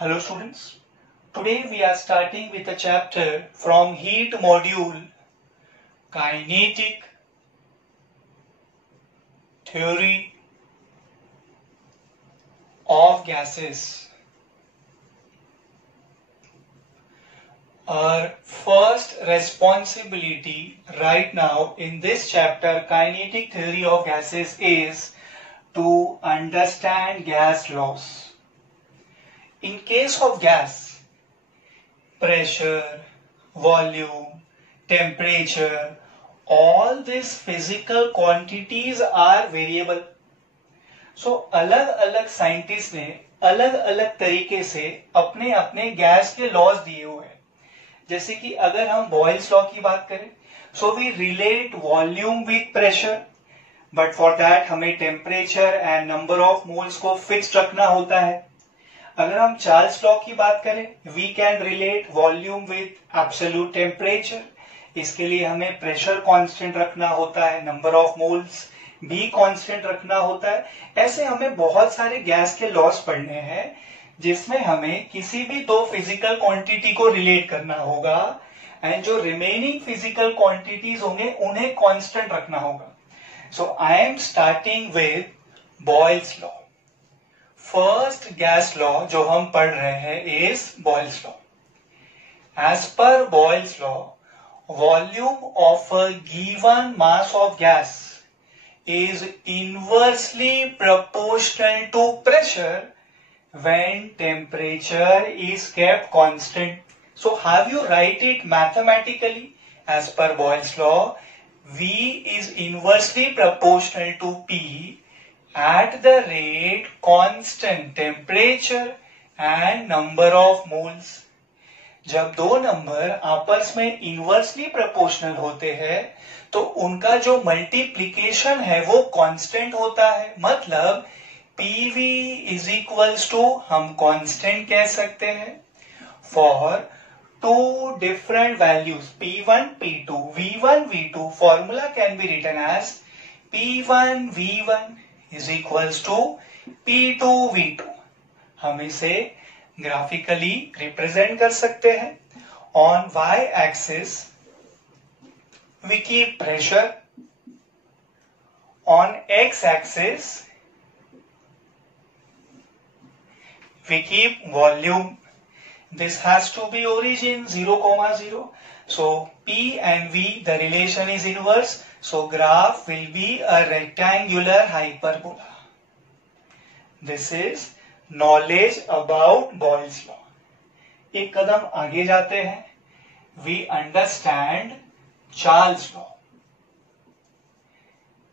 Hello students, today we are starting with a chapter from heat module, kinetic theory of gases. Our first responsibility right now in this chapter, kinetic theory of gases, is to understand gas laws. In case of gas, pressure, volume, temperature, all these physical quantities are variable. So अलग अलग साइंटिस्ट ने अलग अलग तरीके से अपने अपने गैस के लॉज दिए हुए हैं. जैसे कि अगर हम बॉयल्स लॉ की बात करें, so we relate volume with pressure, but for that हमें temperature and number of moles को फिक्स्ड रखना होता है. अगर हम चार्ल्स लॉ की बात करें, we can relate volume with absolute temperature. इसके लिए हमें प्रेशर कांस्टेंट रखना होता है, नंबर ऑफ मोल्स भी कांस्टेंट रखना होता है. ऐसे हमें बहुत सारे गैस के लॉस पढ़ने हैं जिसमें हमें किसी भी दो फिजिकल क्वांटिटी को रिलेट करना होगा एंड जो रिमेनिंग फिजिकल क्वांटिटीज होंगे उन्हें कांस्टेंट रखना होगा. So I am starting with Boyle's law. First gas law जो हम पढ़ रहे हैं is Boyle's law. As per Boyle's law, volume of a given mass of gas is inversely proportional to pressure when temperature is kept constant. So have you write it mathematically as per Boyle's law? V is inversely proportional to P at the rate constant temperature and number of moles. जब दो नंबर आपस में inversely proportional होते हैं तो उनका जो मल्टीप्लीकेशन है वो कांस्टेंट होता है. मतलब PV इज इक्वल्स टू, हम कांस्टेंट कह सकते हैं for two different values P1 P2 V1 V2. Formula can be written as P1 V1 is equals to P2 V2. हम इसे ग्राफिकली रिप्रेजेंट कर सकते हैं. On y axis we keep pressure, on x axis we keep volume. This has to be origin 0,0. So P and V, the relation is inverse, so graph will be a rectangular hyperbola. This is knowledge about Boyle's law. एक कदम आगे जाते हैं. We understand Charles law.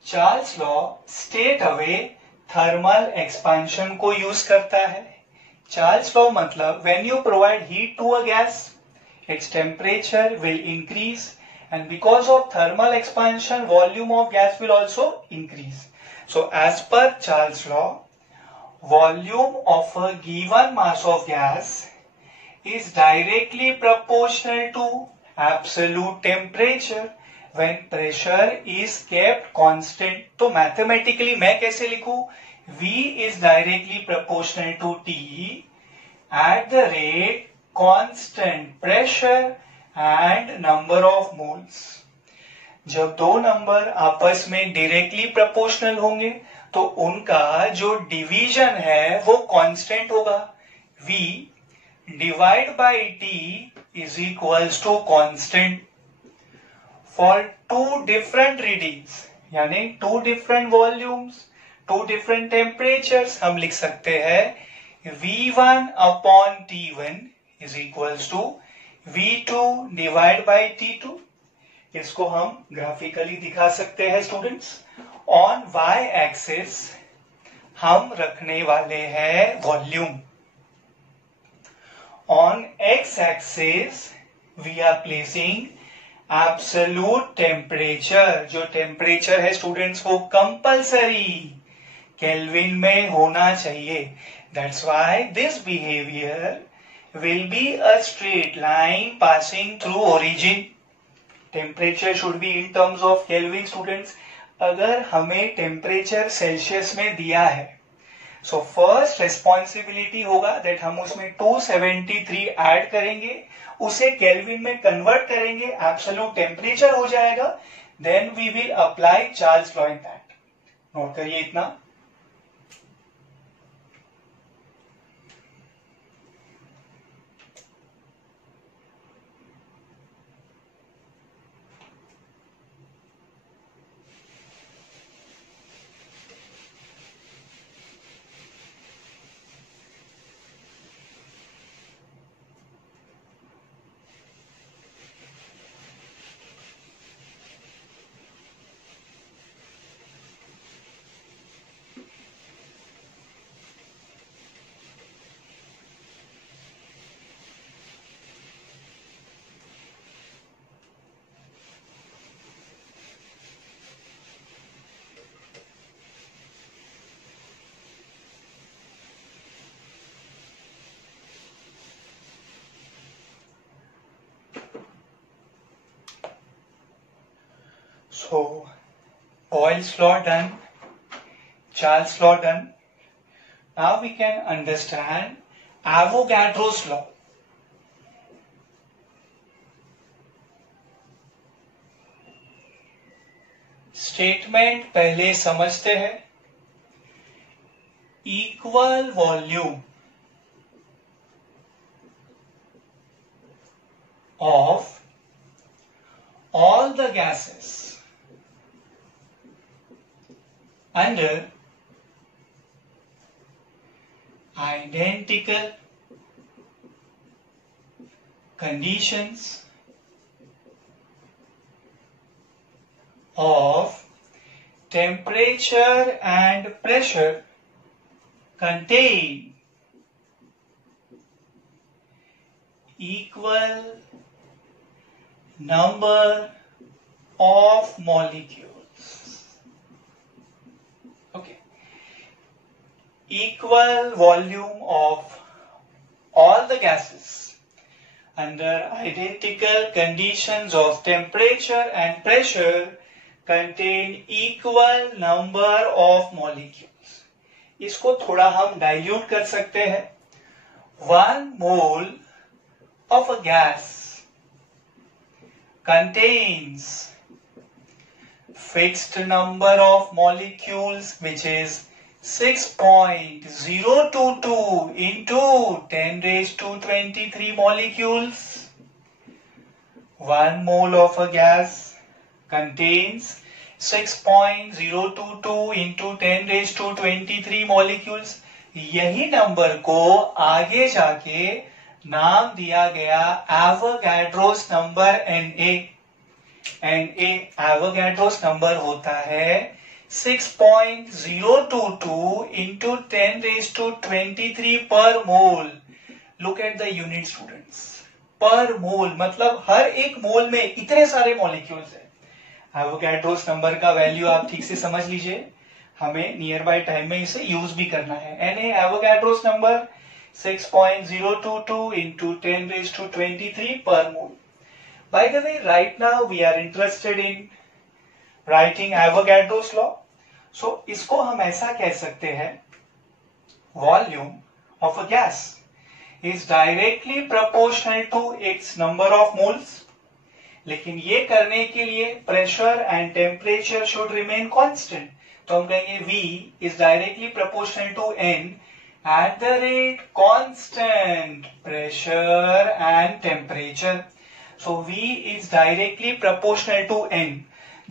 Charles law state away thermal expansion को यूज करता है. Charles law मतलब when you provide heat to a gas, its temperature will increase and because of thermal expansion, volume of gas will also increase. So as per Charles law, volume of a given mass of gas is directly proportional to absolute temperature when pressure is kept constant. तो मैथमेटिकली मैं कैसे लिखूं? V is directly proportional to T at the rate constant pressure and number of moles. जब दो नंबर आपस में directly proportional होंगे तो उनका जो डिवीजन है वो कांस्टेंट होगा. V divide by T is equals to constant for two different readings, यानी two different volumes, two different temperatures. हम लिख सकते हैं V1 upon T1 is equals to V2 divide by T2. इसको हम ग्राफिकली दिखा सकते हैं स्टूडेंट्स. ऑन y एक्सिस हम रखने वाले हैं volume. On x axis we are placing absolute temperature. जो टेम्परेचर है स्टूडेंट्स वो कंपल्सरी केल्विन में होना चाहिए. That's why this behavior will be a straight line passing through origin. Temperature should be in terms of Kelvin students. अगर हमें temperature Celsius में दिया है सो फर्स्ट रेस्पॉन्सिबिलिटी होगा दैट हम उसमें 273 ऐड करेंगे, उसे केल्विन में कन्वर्ट करेंगे, एब्सोल्यूट टेम्परेचर हो जाएगा, then we will apply Charles law in that. Note करिए इतना। So, Boyle's law done, Charles' law done. Now we can understand Avogadro's law. Statement पहले समझते हैं। Equal volume of all the gases under identical conditions of temperature and pressure contain equal number of molecules. Okay. Equal volume of all the gases under identical conditions of temperature and pressure contain equal number of molecules. इसको थोड़ा हम डाइल्यूट कर सकते हैं। 1 mole of a gas contains fixed number of molecules which is 6.022 into 10 raised to 23 molecules. 1 mole of a gas contains 6.022 into 10 raised to 23 molecules. यही नंबर को आगे जाके नाम दिया गया Avogadro's number Na। Avogadro's number होता है 6.022 into 10 raised to 23 per mole. Look at the unit students. Per mole मतलब हर एक मोल में इतने सारे मॉलिक्यूल्स हैं। एवोगाड्रोस नंबर का वैल्यू आप ठीक से समझ लीजिए, हमें नियर बाय टाइम में इसे यूज भी करना है। Na एवोगाड्रोस नंबर 6.022 into 10 raised to 23 per mole. By the way, right now we are interested in writing Avogadro's law. So इसको हम ऐसा कह सकते हैं, volume of a gas is directly proportional to its number of moles. लेकिन ये करने के लिए pressure and temperature should remain constant. तो हम कहेंगे V is directly proportional to N at the rate constant pressure and temperature. So V is directly proportional to N.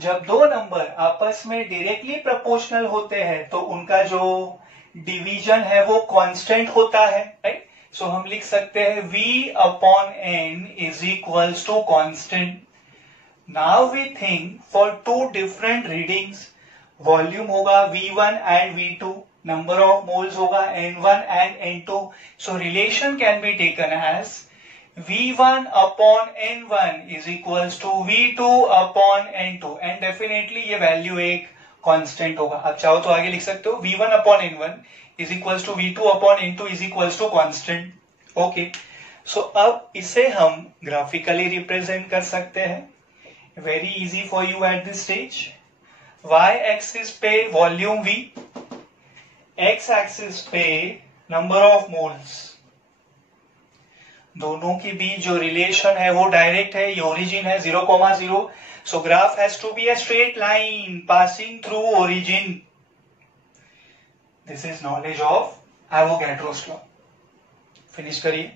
जब दो नंबर आपस में डायरेक्टली प्रोपोर्शनल होते हैं तो उनका जो डिवीजन है वो कांस्टेंट होता है, राइट। सो हम लिख सकते हैं V upon N is equals to constant. Now we think for two different readings, volume होगा V1 and V2, number of moles होगा N1 and N2. So relation can be taken as V1 upon N1 is equals to V2 upon N2 and definitely ये वैल्यू एक कांस्टेंट होगा। आप चाहो तो आगे लिख सकते हो V1 upon N1 is equals to V2 upon N2 is equals to constant. Okay, so अब इसे हम ग्राफिकली रिप्रेजेंट कर सकते हैं। Very easy for you at this stage. Y axis पे वॉल्यूम V, एक्स एक्सिस पे नंबर ऑफ मोल्स, दोनों के बीच जो रिलेशन है वो डायरेक्ट है, ये ओरिजिन है 0,0. So graph has to be a straight line passing through origin. This is knowledge of Avogadro's law. Finish करिए.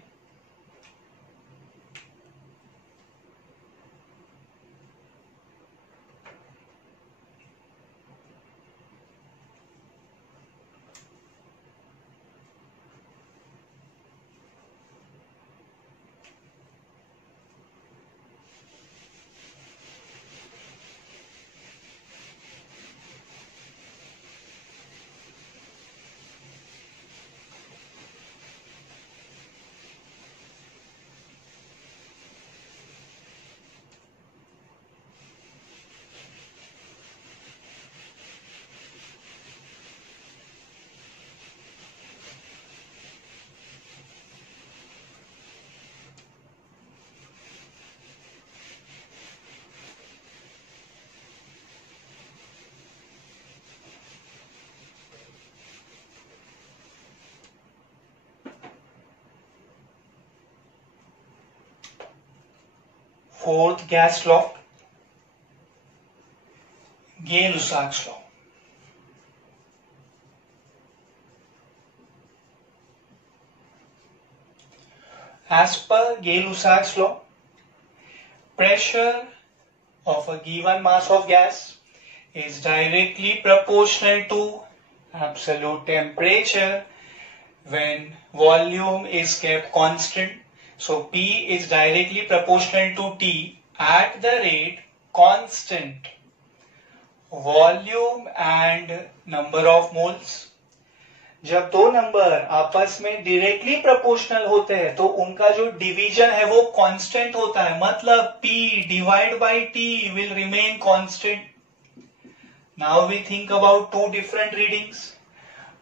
Fourth gas law, Gay-Lussac's law. As per Gay-Lussac's law, pressure of a given mass of gas is directly proportional to absolute temperature when volume is kept constant. So P is directly proportional to T at the rate constant volume and number of moles. जब दो नंबर आपस में directly proportional होते हैं तो उनका जो डिवीजन है वो कांस्टेंट होता है, मतलब P divide by T will remain constant. Now we think about two different readings.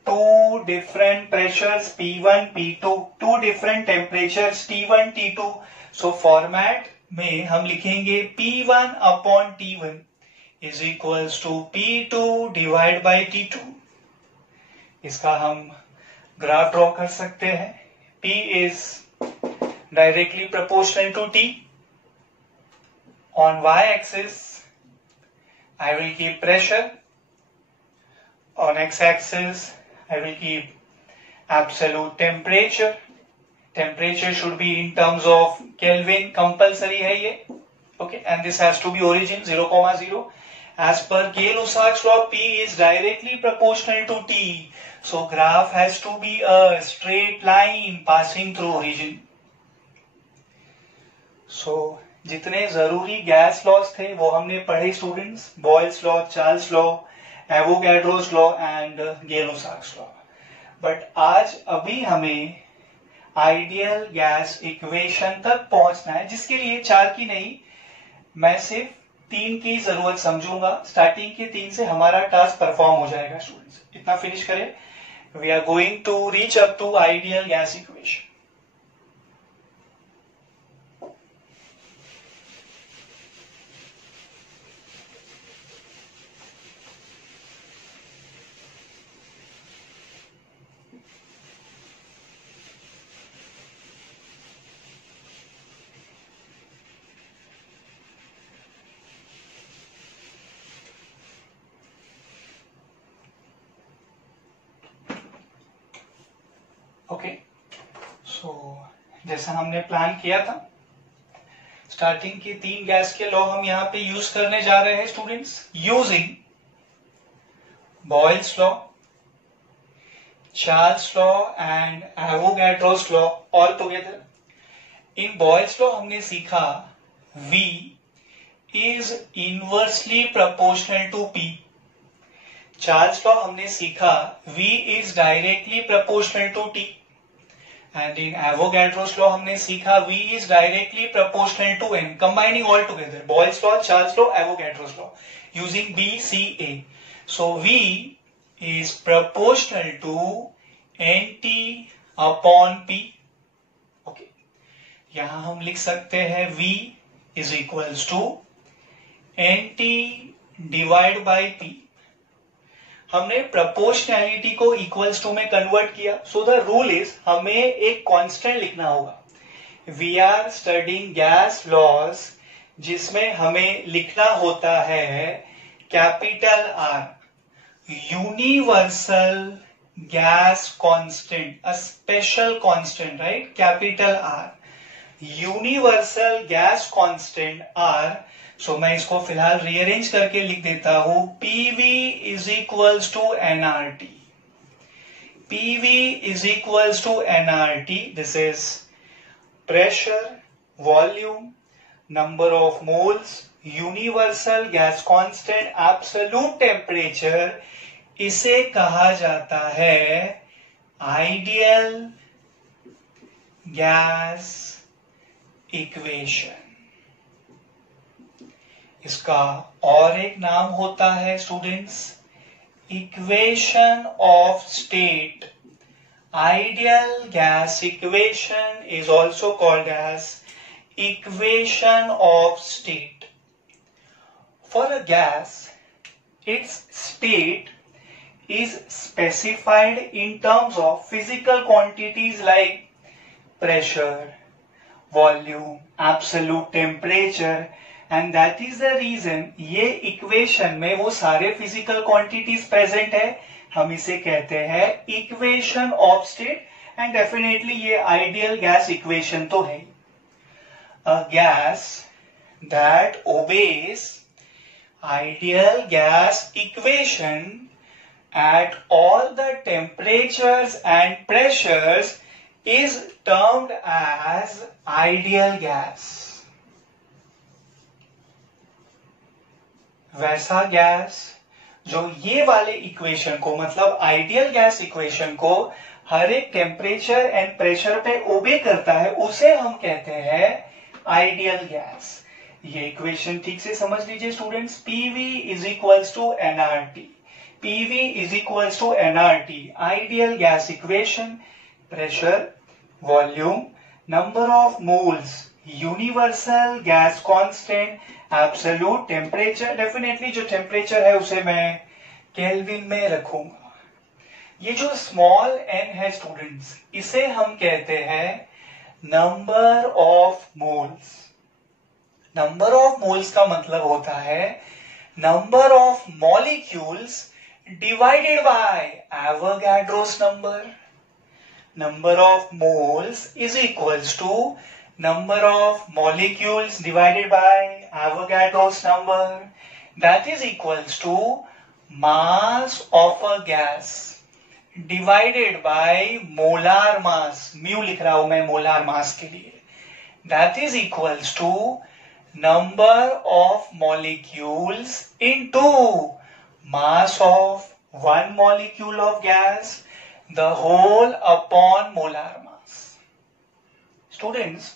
Two different pressures P1, P2, two different temperatures T1, T2. So format में हम लिखेंगे P1 upon T1 is equals to P2 divided by T2. इसका हम graph draw कर सकते हैं. P is directly proportional to T. On y-axis I will keep pressure. On x-axis I will keep absolute temperature. Temperature should be in terms of Kelvin, compulsory है ये. Okay, and this has to be origin 0,0. As per Gay-Lussac's law, P is directly proportional to T. So graph has to be a straight line passing through origin. So जितने जरूरी gas laws थे वो हमने पढ़े students. Boyle's law, Charles law, Avogadro's law and Gay Lussac's law. But आज अभी हमें ideal gas equation तक पहुंचना है, जिसके लिए 4 की नहीं, मैं सिर्फ 3 की जरूरत समझूंगा. स्टार्टिंग के 3 से हमारा टास्क परफॉर्म हो जाएगा स्टूडेंट्स. इतना फिनिश करें. We are going to reach up to ideal gas equation. Okay, so जैसा हमने प्लान किया था, स्टार्टिंग के 3 गैस के लॉ हम यहां पे यूज करने जा रहे हैं students, using Boyle's law, Charles law and Avogadro's law all together. In Boyle's law हमने सीखा V is inversely proportional to P. Charles law हमने सीखा V is directly proportional to T. And in Avogadro's law हमने सीखा V is directly proportional to N. Combining all together Boyle's law, Charles law, Avogadro's law using B, C, A. So V is proportional to NT upon P. Okay, यहां हम लिख सकते हैं V is equals to NT divide by P. हमने proportionality को equals to में convert किया. So the rule is हमें एक कांस्टेंट लिखना होगा. We are studying gas laws, जिसमें हमें लिखना होता है capital R, universal gas constant, a special constant, right, capital R, universal gas constant R. So मैं इसको फिलहाल रीअरेंज करके लिख देता हूं. PV is equals to nRT. PV is equals to nRT. This is pressure, volume, number of moles, universal gas constant, absolute temperature. इसे कहा जाता है आइडियल गैस इक्वेशन. इसका और एक नाम होता है students, equation of state. Ideal gas equation is also called as equation of state. For a gas, its state is specified in terms of physical quantities like pressure, volume, absolute temperature, and that is the reason ये इक्वेशन में वो सारे physical quantities present है. हम इसे कहते हैं equation of state. And definitely ये आइडियल गैस इक्वेशन तो है. A gas that obeys ideal gas equation at all the temperatures and pressures is termed as ideal gas. वैसा गैस जो ये वाले इक्वेशन को, मतलब आइडियल गैस इक्वेशन को हर एक टेम्परेचर एंड प्रेशर पे ओबे करता है, उसे हम कहते हैं आइडियल गैस. ये इक्वेशन ठीक से समझ लीजिए students. PV is equals to nRT. PV is equals to nRT, ideal gas equation. Pressure, volume, number of moles, universal gas constant, absolute temperature. Definitely जो टेम्परेचर है उसे मैं केल्विन में रखूंगा. ये जो स्मॉल n है स्टूडेंट्स, इसे हम कहते हैं number of moles. Number of moles का मतलब होता है number of molecules divided by Avogadro's number. Number of moles is equals to number of molecules divided by Avogadro's number. That is equals to mass of a gas divided by molar mass. Mu लिख रहा हूं मैं molar mass के लिए. That is equals to number of molecules into mass of one molecule of gas, the whole upon molar mass. Students,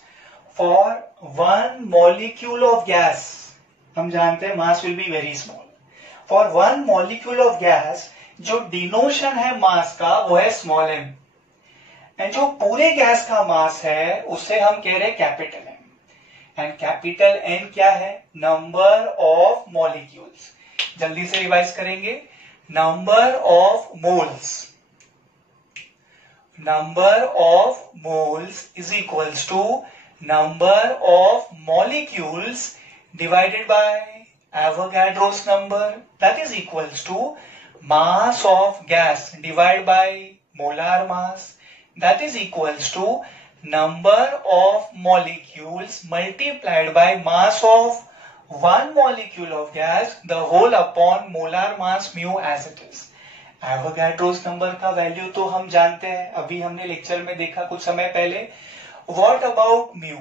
for one molecule of gas, हम जानते हैं mass will be very small. For one molecule of gas, जो डिनोशन है मास का वो है small m, and जो पूरे गैस का मास है उसे हम कह रहे हैं capital M. And capital N क्या है? Number of molecules. जल्दी से रिवाइज करेंगे. Number of moles. Number of moles is equals to number of molecules divided by Avogadro's number. That is equals to mass of gas divide by molar mass. That is equals to number of molecules multiplied by mass of one molecule of gas, the whole upon molar mass mu as it is. Avogadro's number का वैल्यू तो हम जानते हैं, अभी हमने लेक्चर में देखा कुछ समय पहले. What about mu?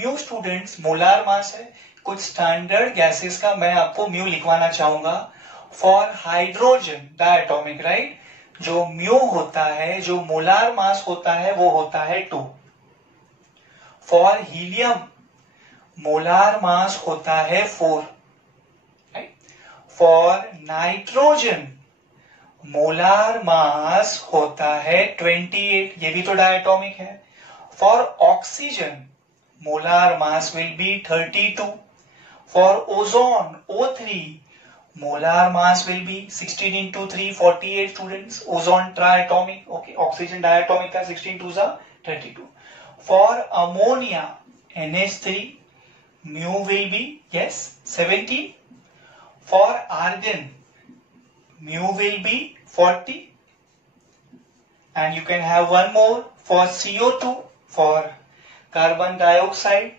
Mu students molar mass है. कुछ स्टैंडर्ड गैसेस का मैं आपको म्यू लिखवाना चाहूंगा. फॉर हाइड्रोजन डायटोमिक, राइट, जो म्यू होता है, जो मोलार मास होता है वो होता है 2. फॉर हीलियम मोलार मास होता है 4. फॉर नाइट्रोजन मोलार मास होता है 28. ये भी तो डायटोमिक है. For oxygen molar mass will be 32. For ozone O3 molar mass will be 16 into 3 48 students. Ozone triatomic, okay, oxygen diatomic का 16 2 32. For ammonia NH3 mu will be, yes, 17. For argon mu will be 40, and you can have one more for CO2. For carbon dioxide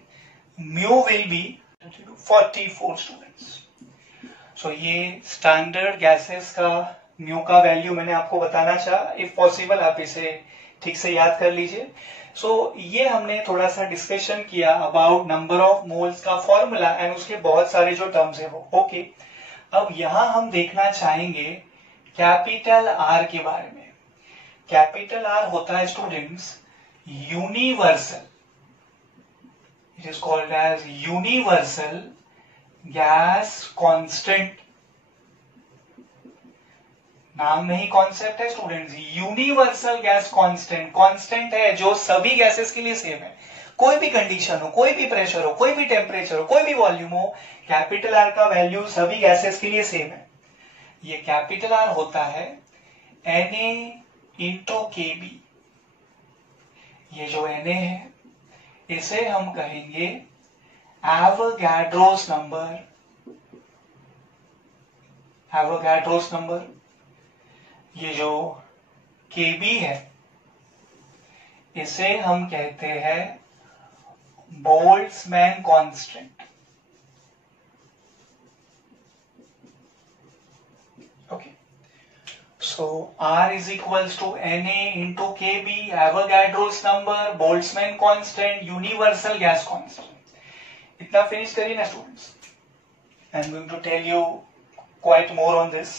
mu will be 44 students. So ये standard gases का म्यू का वैल्यू मैंने आपको बताना चाहा. If possible आप इसे ठीक से याद कर लीजिए. सो ये हमने थोड़ा सा डिस्कशन किया अबाउट नंबर ऑफ मोल्स का फॉर्मूला एंड उसके बहुत सारे जो टर्म्स है वो. ओके, अब यहां हम देखना चाहेंगे कैपिटल आर के बारे में. कैपिटल आर होता है students universal. It is called as universal gas constant. नाम नहीं कॉन्सेप्ट है students. Universal gas constant, constant है जो सभी गैसेस के लिए सेम है. कोई भी कंडीशन हो, कोई भी प्रेशर हो, कोई भी टेम्परेचर हो, कोई भी वॉल्यूम हो, कैपिटल आर का वैल्यू सभी गैसेस के लिए सेम है. ये कैपिटल आर होता है Na इंटू Kb. ये जो Na है इसे हम कहेंगे एवोगाड्रोस नंबर. Avogadro's number. ये जो Kb है इसे हम कहते हैं Boltzmann constant. Okay, so R is equals to Na into Kb, Avogadro's number, Boltzmann constant, universal gas constant. इतना फिनिश करिए ना students. I am going to tell you quite more on this.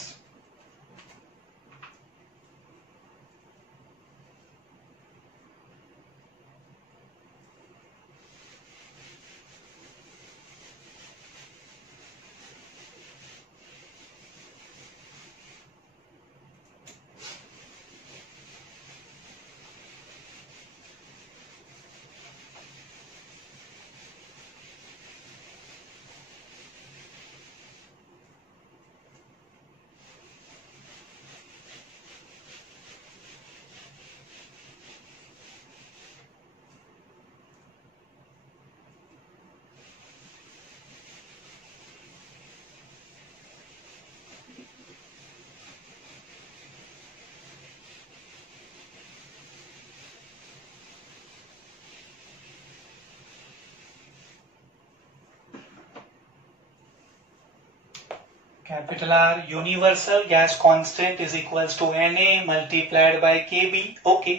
Capital R universal gas constant is equals to Na multiplied by Kb. Okay,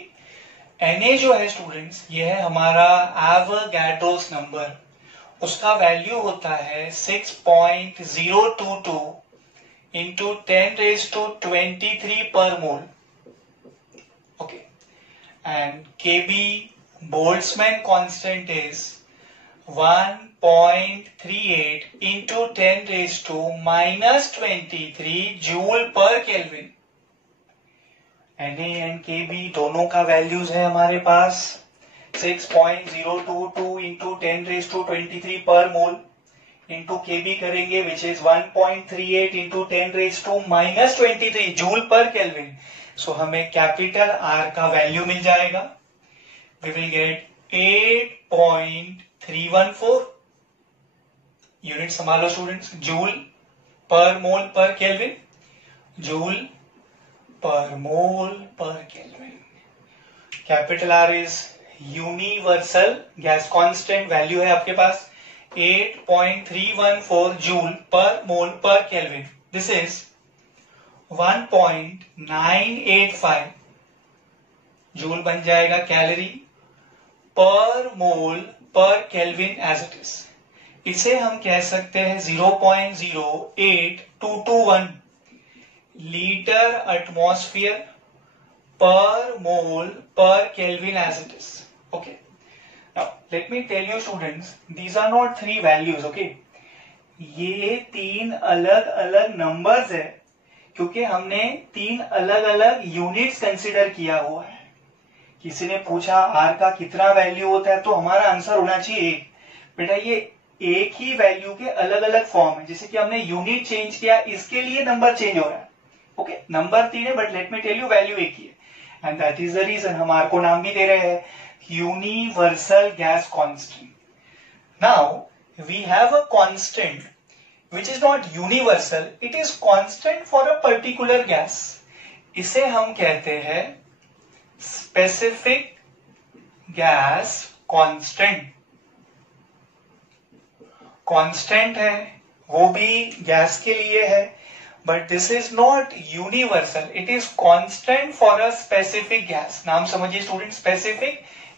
Na जो है स्टूडेंट्स ये है हमारा Avogadro's number. उसका वैल्यू होता है 6.022 into 10⁻23 per mole. Okay, and Kb Boltzmann constant is 1.38 into 10⁻⁻23 joule per kelvin. Na and Kb दोनों का वैल्यूज है हमारे पास 6.022 into 10⁻23 पर मोल इंटू Kb करेंगे which is 1.38 into 10⁻⁻23 joule per kelvin. So हमें कैपिटल R का वैल्यू मिल जाएगा. We will get 8.314. यूनिट संभालो students. Joule per mole per kelvin. Joule per mole per kelvin. Capital R is universal gas constant. Value है आपके पास 8.314 joule per mole per kelvin. This is 1.985 जूल बन जाएगा कैलोरी पर mole per kelvin as it is. इसे हम कह सकते हैं 0.08221 litre atmosphere per mole per kelvin as it is. Okay, now let me tell you students, these are not 3 values. Okay, ये 3 अलग अलग नंबर्स है क्योंकि हमने 3 अलग अलग यूनिट्स कंसिडर किया हुआ है. किसी ने पूछा आर का कितना वैल्यू होता है तो हमारा आंसर होना चाहिए 1. बेटा ये एक ही वैल्यू के अलग अलग फॉर्म है, जैसे कि हमने यूनिट चेंज किया, इसके लिए नंबर चेंज हो रहा है। ओके, नंबर 3 है but let me tell you value एक ही है, and that is the reason हम आर को नाम भी दे रहे हैं universal gas constant. Now we have a constant which is not universal, it is constant for a particular gas. इसे हम कहते हैं specific gas constant. Constant है, वो भी गैस के लिए है, but this is not universal. It is constant for a specific gas. नाम समझिए student, specific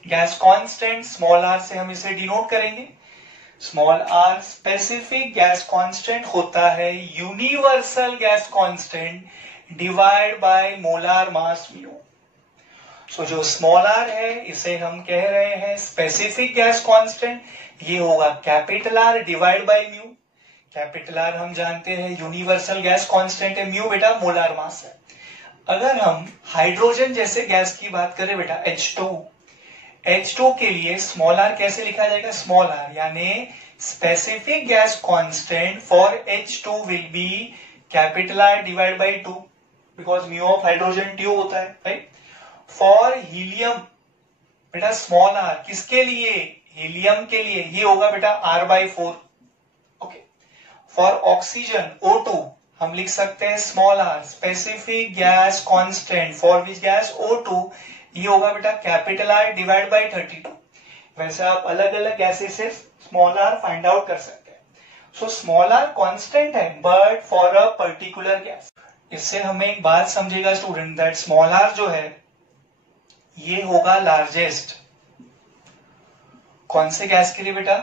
gas constant, small r से हम इसे डिनोट करेंगे। Small R specific gas constant होता है universal gas constant divide by molar mass mu. So जो small are है इसे हम कह रहे हैं स्पेसिफिक गैस कांस्टेंट, ये होगा capital R divide by mu. Capital R हम जानते हैं यूनिवर्सल गैस कांस्टेंट है, म्यू बेटा मोलार मास है। अगर हम हाइड्रोजन जैसे गैस की बात करें बेटा H2 के लिए स्मॉल आर कैसे लिखा जाएगा, स्मॉल आर, यानी specific gas constant for H2 will be capital R divide by 2 because mu of hydrogen two होता है, राइट। फॉर हीलियम बेटा स्मॉल आर किसके लिए, हीलियम के लिए, ये होगा बेटा R/4। Okay, for oxygen O2 हम लिख सकते हैं small R specific gas constant for which gas O2, ये होगा बेटा कैपिटल आर डिवाइड बाय 32। वैसे आप अलग अलग गैसेस से स्मॉल आर फाइंड आउट कर सकते हैं। सो स्मॉल आर कांस्टेंट है but for a particular gas. इससे हमें एक बात समझेगा स्टूडेंट, दैट स्मॉल आर जो है ये होगा लार्जेस्ट कौन से गैस के लिए बेटा,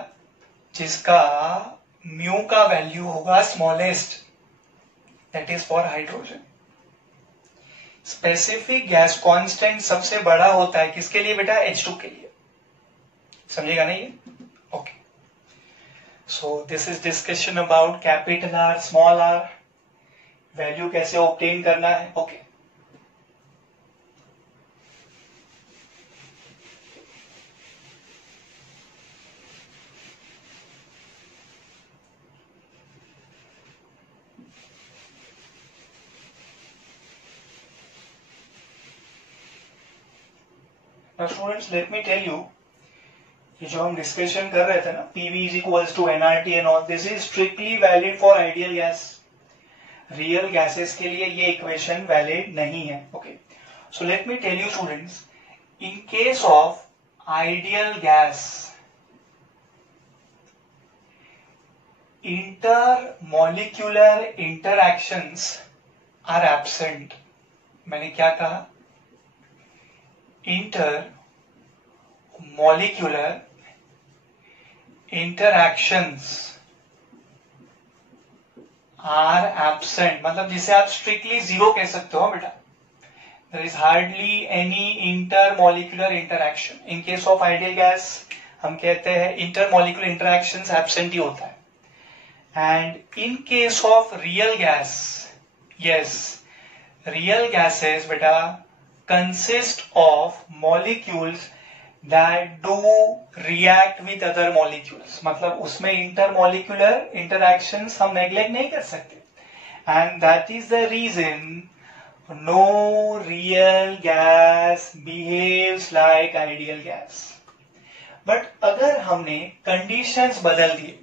जिसका म्यू का वैल्यू होगा smallest, that is for hydrogen. Specific gas constant सबसे बड़ा होता है किसके लिए बेटा, H2 के लिए। समझेगा नहीं ये? Okay, so this is discussion about capital R small R, value कैसे ऑब्टेन करना है। Okay, Now students, let me tell you, ये जो हम डिस्कशन कर रहे थे ना, PV is equals to nRT and all, this is strictly valid for ideal gas. Real gases के लिए ये इक्वेशन वैलिड नहीं है। Okay, so let me tell you students, in case of ideal gas intermolecular interactions are absent. मैंने क्या कहा, intermolecular interactions are absent, मतलब जिसे आप strictly zero कह सकते हो बेटा। there is hardly any intermolecular interaction. in case of ideal gas हम कहते हैं intermolecular interactions absent ही होता है। and in case of real gas, yes, real gases बेटा consist of molecules that do react with other molecules, मतलब उसमें intermolecular interactions हम neglect नहीं कर सकते, and that is the reason no real gas behaves like ideal gas. but अगर हमने conditions बदल दिए,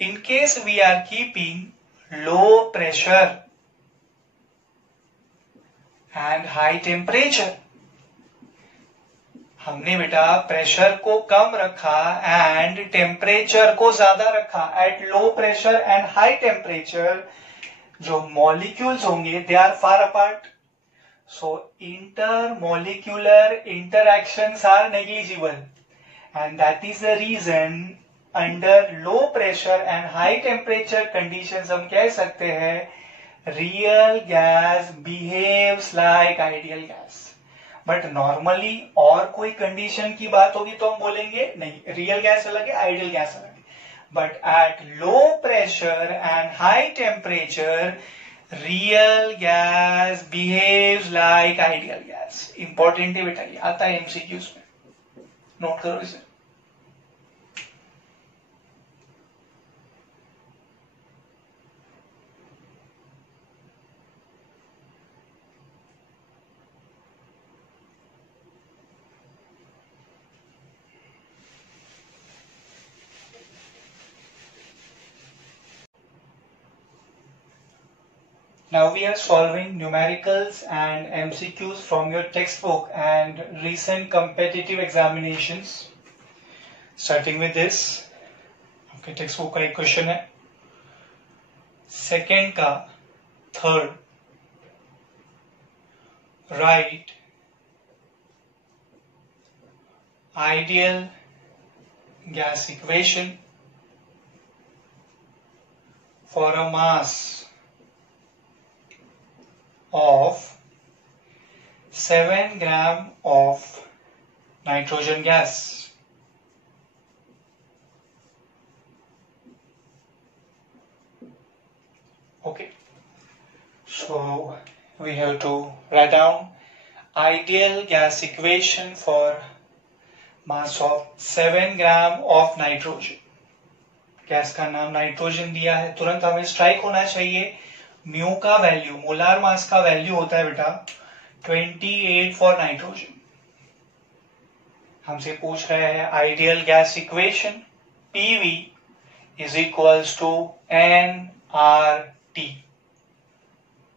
in case we are keeping low pressure and high temperature, हमने बेटा प्रेशर को कम रखा एंड टेम्परेचर को ज्यादा रखा। At low pressure and high temperature जो मॉलिक्यूल्स होंगे they are far apart, so intermolecular interactions are negligible, and that is the reason under low pressure and high temperature conditions हम कह सकते हैं real gas behaves like ideal gas. But normally और कोई कंडीशन की बात होगी तो हम बोलेंगे नहीं, रियल गैस अलग है, आइडियल गैस अलग है। But at low pressure and high temperature real gas behaves like ideal gas. Important है बेटा, ये आता है एमसीक्यूज में, नोट करो इसे। Now we are solving numericals and MCQs from your textbook and recent competitive examinations. Starting with this, okay, textbook का एक क्वेश्चन है, सेकेंड का third, right ideal gas equation for a mass of 7 gram of nitrogen gas. Okay, so we have to write down ideal gas equation for mass of 7 gram of nitrogen. Gas का नाम नाइट्रोजन दिया है, तुरंत हमें स्ट्राइक होना चाहिए म्यू का वैल्यू, मोलार मास का वैल्यू होता है बेटा 28 फॉर नाइट्रोजन. हमसे पूछ रहे हैं ideal gas equation PV is equals to nRT.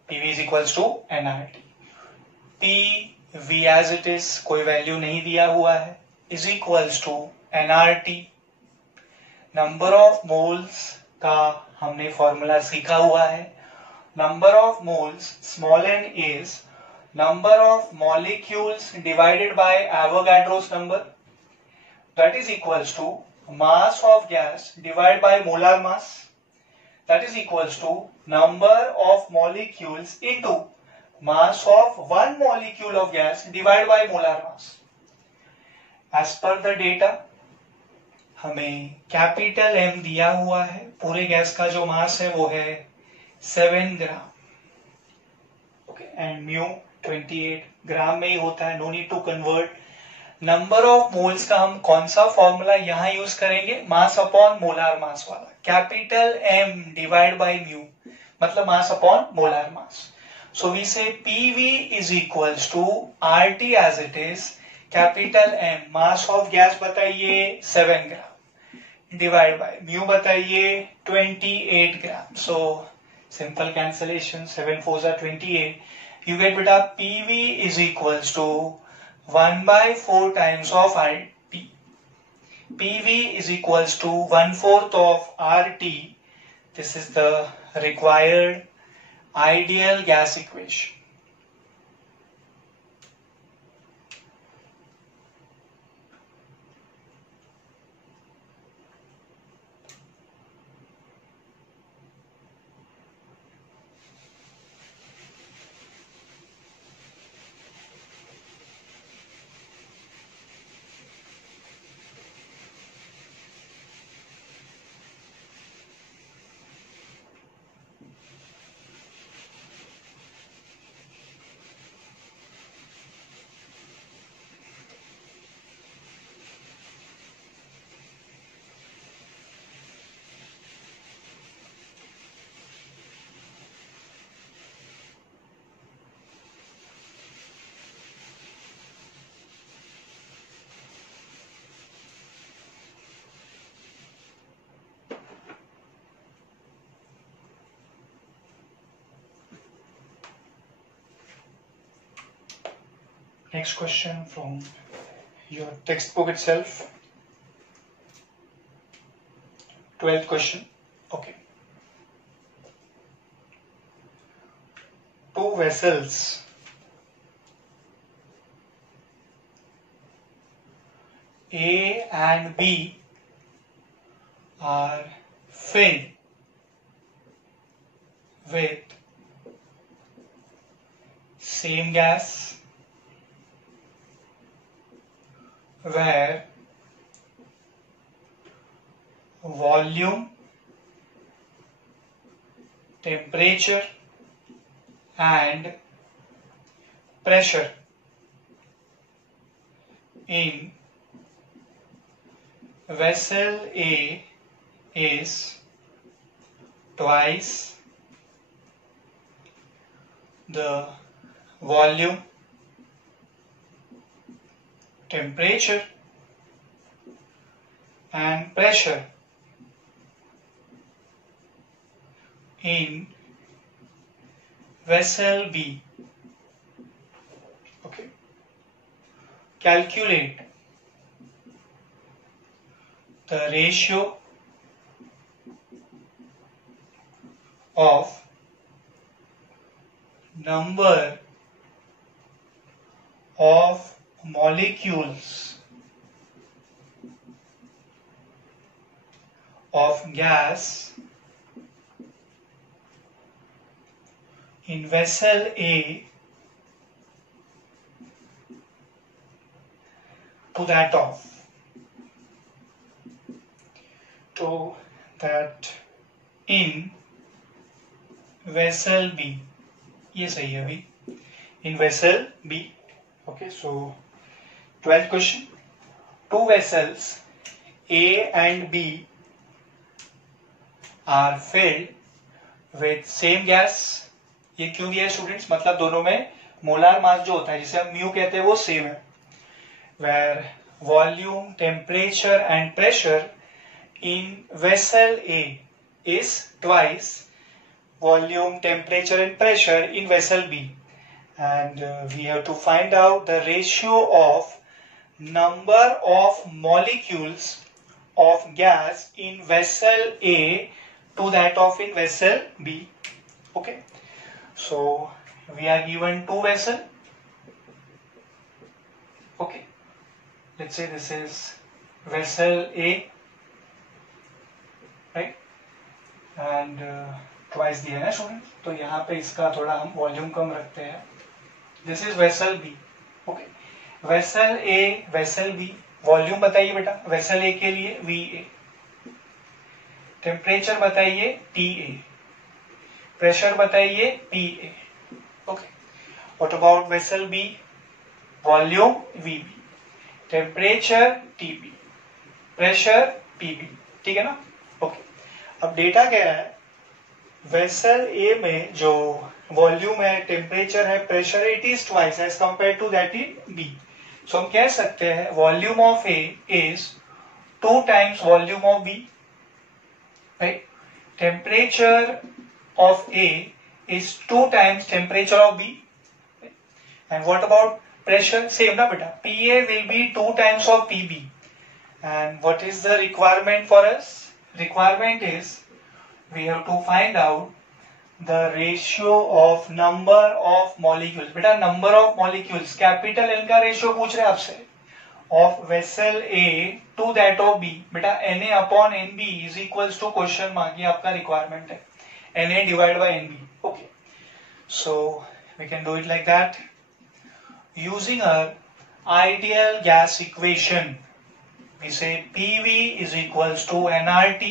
PV is equals to nRT. PV as it is, कोई वैल्यू नहीं दिया हुआ है, is equals to nRT. Number of moles का हमने फॉर्मूला सीखा हुआ है. Number of moles small n is number of molecules divided by Avogadro's number, that is equals to mass of gas divide by molar mass, that is equals to number of molecules into mass of one molecule of gas divide by molar mass. As per the data हमें capital M दिया हुआ है, पूरे गैस का जो मास है वो है 7 ग्राम. ओके, एंड म्यू 28 ग्राम में ही होता है, no need to convert. Number of moles का हम कौन सा फॉर्मूला यहां यूज करेंगे, मास अपॉन मोलार मास वाला. Capital M divide by mu मतलब mass upon molar mass. So we say PV is equals to RT as it is, capital M mass of gas बताइए 7 gram divide by mu बताइए 28 gram. So simple cancellation, 7 4 28. You get बेटा PV is equals to 1/4 times of RT. PV is equals to 1/4 of RT. This is the required ideal gas equation. Next question from your textbook itself. 12th question. Okay. Two vessels A and B are filled with same gas where volume, temperature and pressure in vessel A is twice the volume, temperature and pressure in vessel B. Okay. Calculate the ratio of number of molecules of gas in vessel A to that in vessel B. ये सही है अभी. In vessel B. Okay, so 12th question. Two vessels A and B are filled with same gas. ये क्यों दिया है स्टूडेंट्स? मतलब दोनों में मोलार मास जो होता है जिसे हम म्यू कहते हैं वो सेम है. Where volume, temperature and pressure in vessel A is twice volume, temperature and pressure in vessel B. And we have to find out the ratio of number of molecules of gas in vessel A to that of in vessel B. Okay. So we are given two vessels. Okay. Let's say this is vessel A, right? And twice दिया है ना स्टूडेंट, तो यहाँ पे इसका थोड़ा हम वॉल्यूम कम रखते हैं. This is vessel B. Okay, vessel A, vessel B. Volume बताइए बेटा वेसल ए के लिए वी ए. टेम्परेचर बताइए टी ए. प्रेशर बताइए P A. Okay, what about vessel B? Volume V B, temperature T B, pressure P B. ठीक है ना? ओके, अब डेटा कह रहा है वेसल ए में जो वॉल्यूम है, टेम्परेचर है, pressure, it is twice as compare to that in B. So हम कह सकते हैं volume of A is 2 times volume of B, right? Temperature of A is 2 times temperature of B. And what about pressure? Same ना बेटा, P A will be 2 times of P B. And what is the requirement for us? Requirement is we have to find out the ratio of number of molecules. बेटा number of molecules capital N का रेशियो पूछ रहे हैं आपसे of vessel A to that of B. बेटा Na upon Nb is equals to question mark. ये आपका रिक्वायरमेंट है, Na divided by Nb. Okay, so we can do it like that using our ideal gas equation. We say PV is equals to nRT.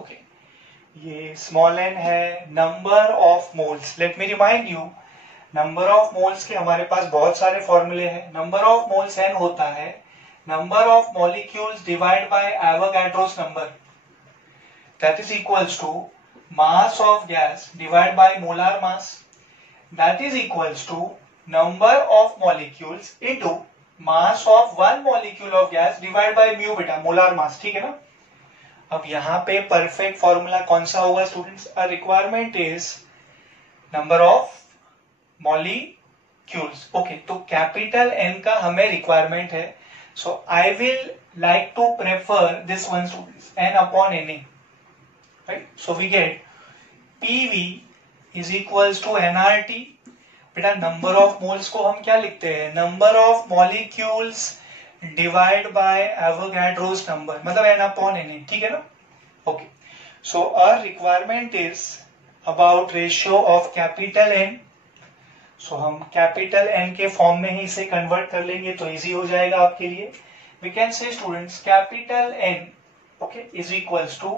Okay, ये small n है, number of moles. Let me remind you, number of moles के हमारे पास बहुत सारे फॉर्मूले हैं. number of moles n होता है number of molecules divided by Avogadro's number. That is equals to mass of gas divided by molar mass. That is equals to number of molecules into mass of one molecule of gas divide by mu बेटा, molar mass. ठीक है ना? अब यहाँ पे perfect formula कौन सा होगा students? A requirement is number of molecules. Okay, तो कैपिटल एन का हमें रिक्वायरमेंट है. So I will like to prefer this one students, N upon N A, right? So we get PV is equals to NRT. बेटा number of moles को हम क्या लिखते हैं? Number of molecules divide by Avogadro's number, मतलब N upon N A. ठीक है ना? Okay, so our requirement is about ratio of capital N. So हम कैपिटल एन के फॉर्म में ही इसे कन्वर्ट कर लेंगे तो इजी हो जाएगा आपके लिए. We can say students capital N, okay, is equals to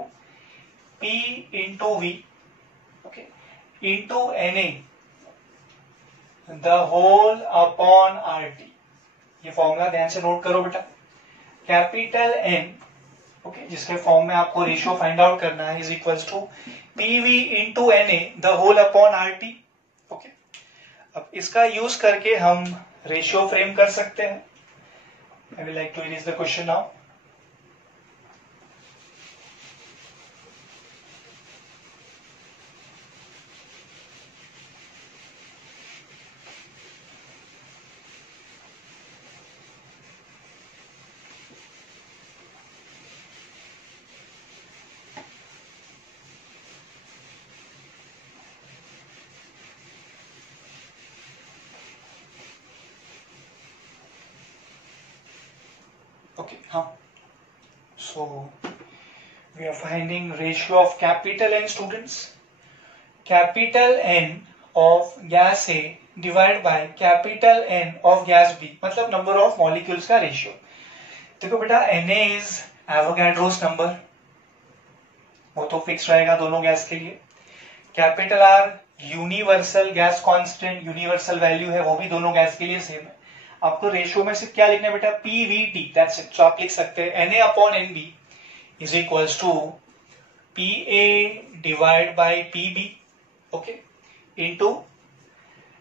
P into V, okay, into N A the whole upon R T. ये फॉर्मूला ध्यान से नोट करो बेटा. कैपिटल एन, ओके, जिसके फॉर्म में आपको रेशियो फाइंड आउट करना है, is equals to PV into N A the whole upon R T. Okay, अब इसका यूज करके हम रेशियो फ्रेम कर सकते हैं. I will like to erase the question now. Okay, so we are finding ratio of capital N students. Capital N of gas A divided by capital N of gas B, मतलब number of molecules का ratio. देखो बेटा Na is Avogadro's number, वो तो फिक्स रहेगा दोनों गैस के लिए. Capital R universal gas constant, universal value है, वो भी दोनों गैस के लिए सेम है. आपको रेशियो में सिर्फ क्या लिखना है बेटा, PVT, दैट्स इट. तो आप लिख सकते हैं Na upon NB is equals to PA divide by PB, okay, into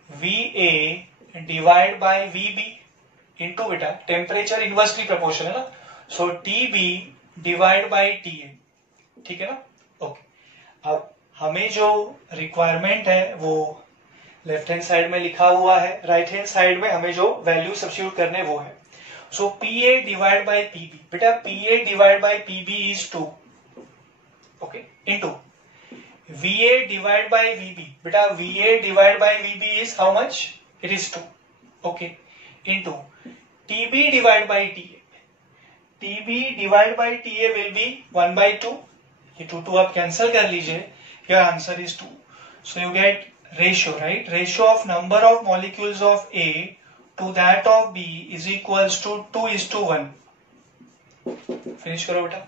VA divide by VB into बेटा टेम्परेचर इनवर्सली प्रोपोर्शनल है ना, so TB divide by TA, ठीक है ना. ओके, अब हमें जो रिक्वायरमेंट है वो लेफ्ट हैंड साइड में लिखा हुआ है, राइट हैंड साइड में हमें जो वैल्यू सब्स्टिट्यूट करने वो है. सो PA डिवाइड बाय PB, बेटा PA divide by PB is 2, okay, into VA divide by VB, बेटा VA divide by VB is how much, it is 2, okay, into TB divide by TA. TB divide by TA will be 1/2. ये 2 आप कैंसिल कर लीजिए, your answer is 2. So you get ratio, right? Ratio of number of molecules of A to that of B is equals to 2:1. Finish करो बेटा.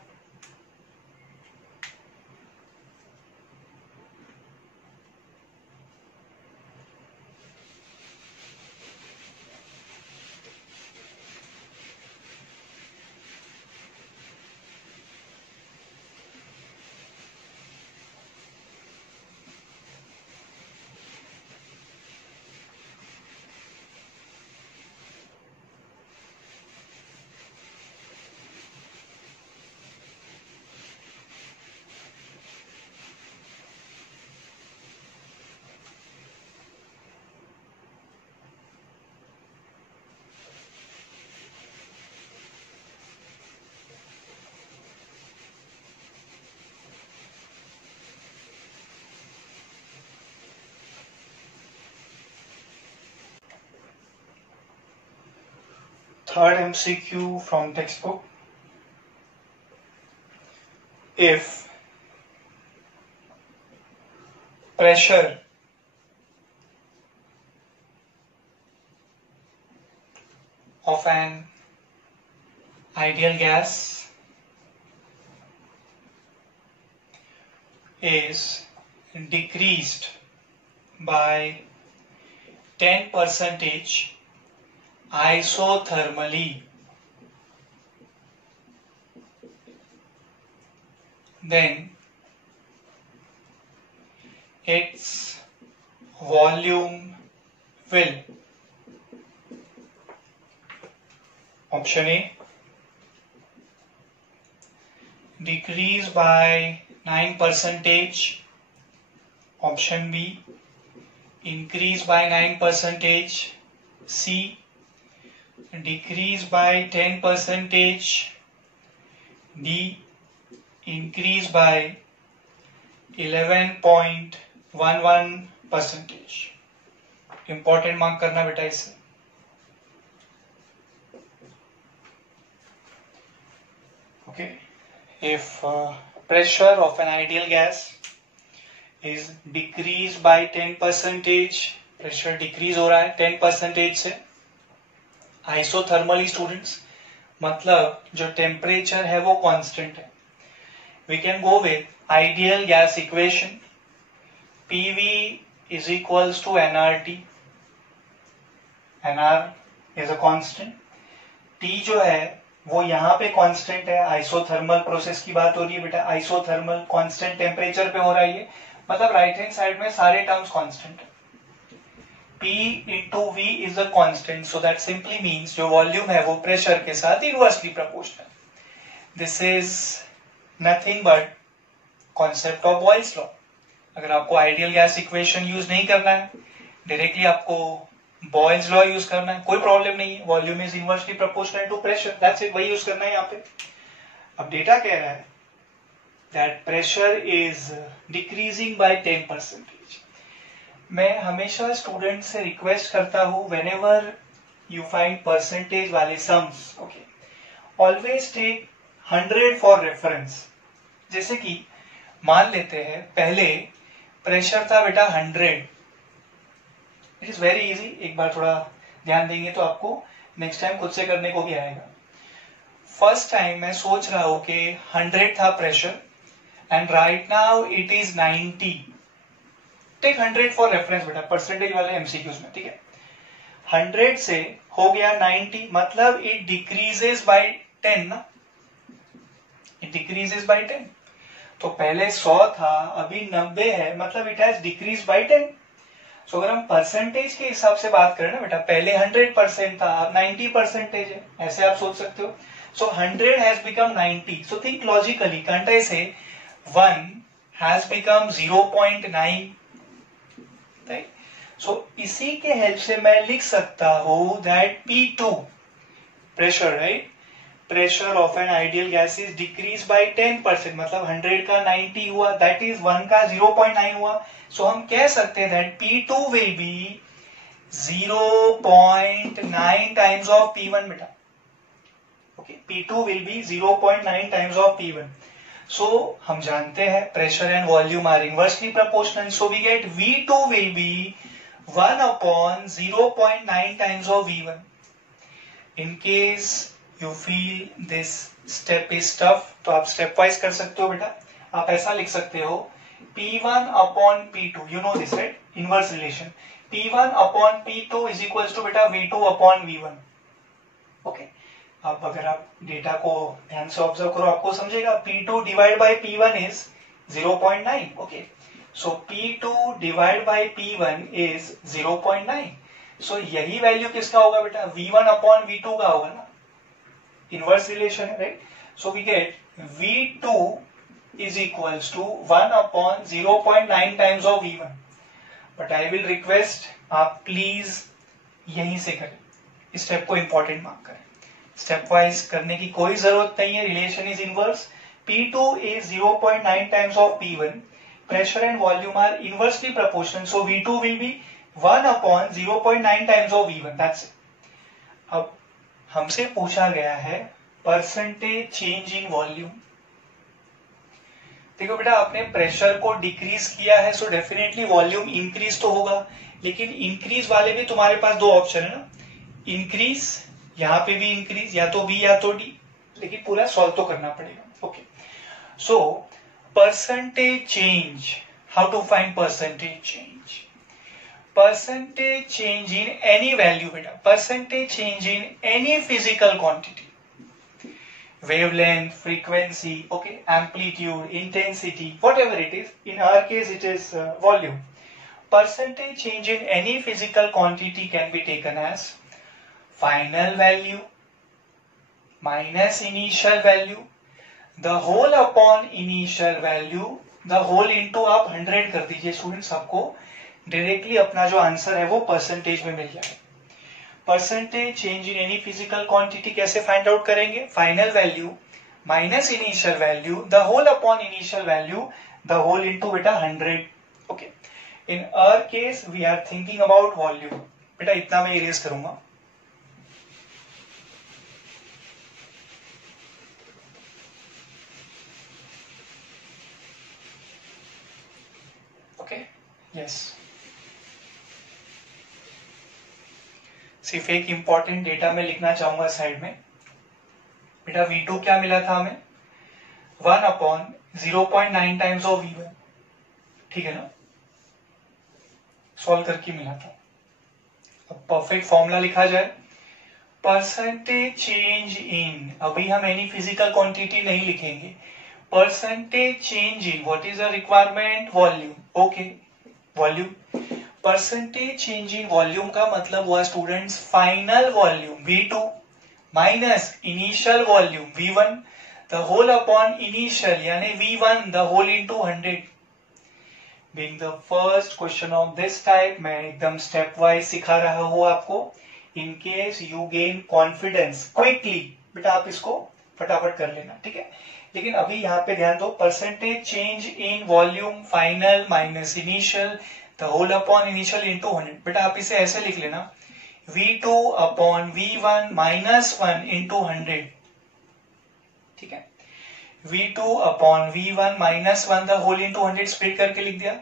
Third MCQ from textbook. If pressure of an ideal gas is decreased by 10% isothermally, then its volume will, option A, decrease by 9%, option B, increase by 9%, C, decrease by 10%, D, increase by 11.11%. Important mark करना बेटा इससे. Okay, if pressure of an ideal gas is decreased by 10%, pressure decrease हो रहा है 10% से, isothermally students, मतलब जो temperature है वो कांस्टेंट है. We can go with ideal gas equation, PV is equals to nRT. nR is a constant. T जो है वो यहाँ पे कांस्टेंट है, आइसोथर्मल प्रोसेस की बात हो रही है बेटा, आइसोथर्मल कांस्टेंट टेम्परेचर पे हो रहा है, मतलब राइट हैंड साइड में सारे टर्म्स कांस्टेंट है. P into V is a constant, so that simply means जो वॉल्यूम है वो प्रेशर के साथ inversely proportional. This is nothing but concept of Boyle's law. अगर आपको आइडियल गैस इक्वेशन यूज नहीं करना है, डायरेक्टली आपको बॉयल्स लॉ यूज करना है, कोई प्रॉब्लम नहीं है. Volume is inversely proportional to pressure, that's it, वही यूज करना है यहाँ पे. अब डेटा कह रहा है that pressure is decreasing by 10%. मैं हमेशा स्टूडेंट से रिक्वेस्ट करता हूं, व्हेनेवर यू फाइंड परसेंटेज वाले sums, okay, always take 100 for reference. जैसे कि मान लेते हैं पहले प्रेशर था बेटा 100। इट इज वेरी इजी, एक बार थोड़ा ध्यान देंगे तो आपको नेक्स्ट टाइम खुद से करने को भी आएगा। फर्स्ट टाइम मैं सोच रहा हूं कि 100 था pressure and right now it is 90। Take 100 for reference बेटा, परसेंटेज वाले एमसीक्यूज में, ठीक है। 100 से हो गया 90, मतलब इट डिक्रीजेस बाय 10 ना, इट डिक्रीजेस बाय 10। तो पहले 100 था, अभी 90 है, मतलब इट हैज डिक्रीज बाय 10। सो अगर हम परसेंटेज के हिसाब से बात करें ना बेटा, पहले 100% था, अब 90% है, ऐसे आप सोच सकते हो। सो 100 has become 90। So think logically, can't I से 1 हैज बिकम 0.9, राइट। सो इसी के हेल्प से मैं लिख सकता हूं that P2 pressure, right, pressure of an ideal gas is decrease by 10%, मतलब 100 का 90 हुआ, दैट इज 1 का 0.9 हुआ। सो हम कह सकते हैं that P2 will be 0.9 times of P1 बेटा। Okay, P2 will be 0.9 times of P1। So हम जानते हैं pressure and volume are inversely proportional, so we get V2 will be 1 upon 0.9 times of V1. In case you feel this step is tough, तो आप step wise कर सकते हो बेटा। आप ऐसा लिख सकते हो P1 upon P2, you know this, right? Inverse relation. P1 upon P2 is equals to बेटा V2 upon V1. Okay? अब अगर आप डेटा को ध्यान से ऑब्जर्व करो, आपको समझेगा P2 divide by P1 is 0.9. ओके, so P2 divide by P1 is 0.9. सो यही वैल्यू किसका होगा बेटा? V1 अपॉन V2 का होगा ना, इनवर्स रिलेशन है, right. So we get V2 is equals to 1 upon 0.9 times of V1। But I will request आप please यहीं से करें, इस स्टेप को इंपॉर्टेंट मार्क करें। स्टेप वाइज करने की कोई जरूरत नहीं है, relation is inverse. P2 is 0.9 times of P1. Pressure and volume are inversely proportional, so V2 will be 1 upon 0.9 times of V1. That's it. अब हमसे पूछा गया है परसेंटेज चेंज इन वॉल्यूम। देखो बेटा, आपने प्रेशर को डिक्रीज किया है, सो डेफिनेटली वॉल्यूम इंक्रीज तो होगा, लेकिन इंक्रीज वाले भी तुम्हारे पास दो ऑप्शन है ना, इंक्रीज, यहां पे भी इंक्रीज, या तो बी या तो डी, लेकिन पूरा सॉल्व तो करना पड़ेगा। Okay, so percentage change, how to find percentage change? Percentage change in any value बेटा, percentage change in any physical quantity, wavelength, frequency, okay, amplitude, intensity, whatever it is. In our case, it is volume. Percentage change in any physical quantity can be taken as final value minus initial value, the whole upon initial value, the whole into आप 100 कर दीजिए स्टूडेंट्स, आपको डायरेक्टली अपना जो आंसर है वो परसेंटेज में मिल जाएगा। Percentage change in any physical quantity कैसे फाइंड आउट करेंगे? Final value minus initial value, the whole upon initial value, the whole into बेटा 100। Okay, in our case we are thinking about volume. बेटा इतना मैं इरेज करूंगा। ओके, यस, सिर्फ एक important data में लिखना चाहूंगा साइड में। बेटा V2 क्या मिला था हमें? 1 अपॉन 0.9 टाइम्स ऑफ V1, ठीक है ना, सॉल्व करके मिला था। अब परफेक्ट फॉर्मूला लिखा जाए, परसेंटेज चेंज इन, अभी हम एनी फिजिकल क्वांटिटी नहीं लिखेंगे, percentage change in, what is the requirement? Volume. Okay, volume, percentage change in volume का मतलब हुआ students final volume V2 minus initial volume V1, the whole upon initial यानी V1, the whole into 100। Being the first question of this type, मैं एकदम step wise सिखा रहा हूं आपको, in case you gain confidence quickly, बेटा आप इसको फटाफट कर लेना, ठीक है। लेकिन अभी यहाँ पे ध्यान दो, percentage change in volume final minus initial, the whole upon initial into 100। बेटा आप इसे ऐसे लिख लेना, V2 अपॉन V1 माइनस 1 इंटू 100। ठीक है, V2 upon V1 minus 1 the whole into 100 split करके लिख दिया.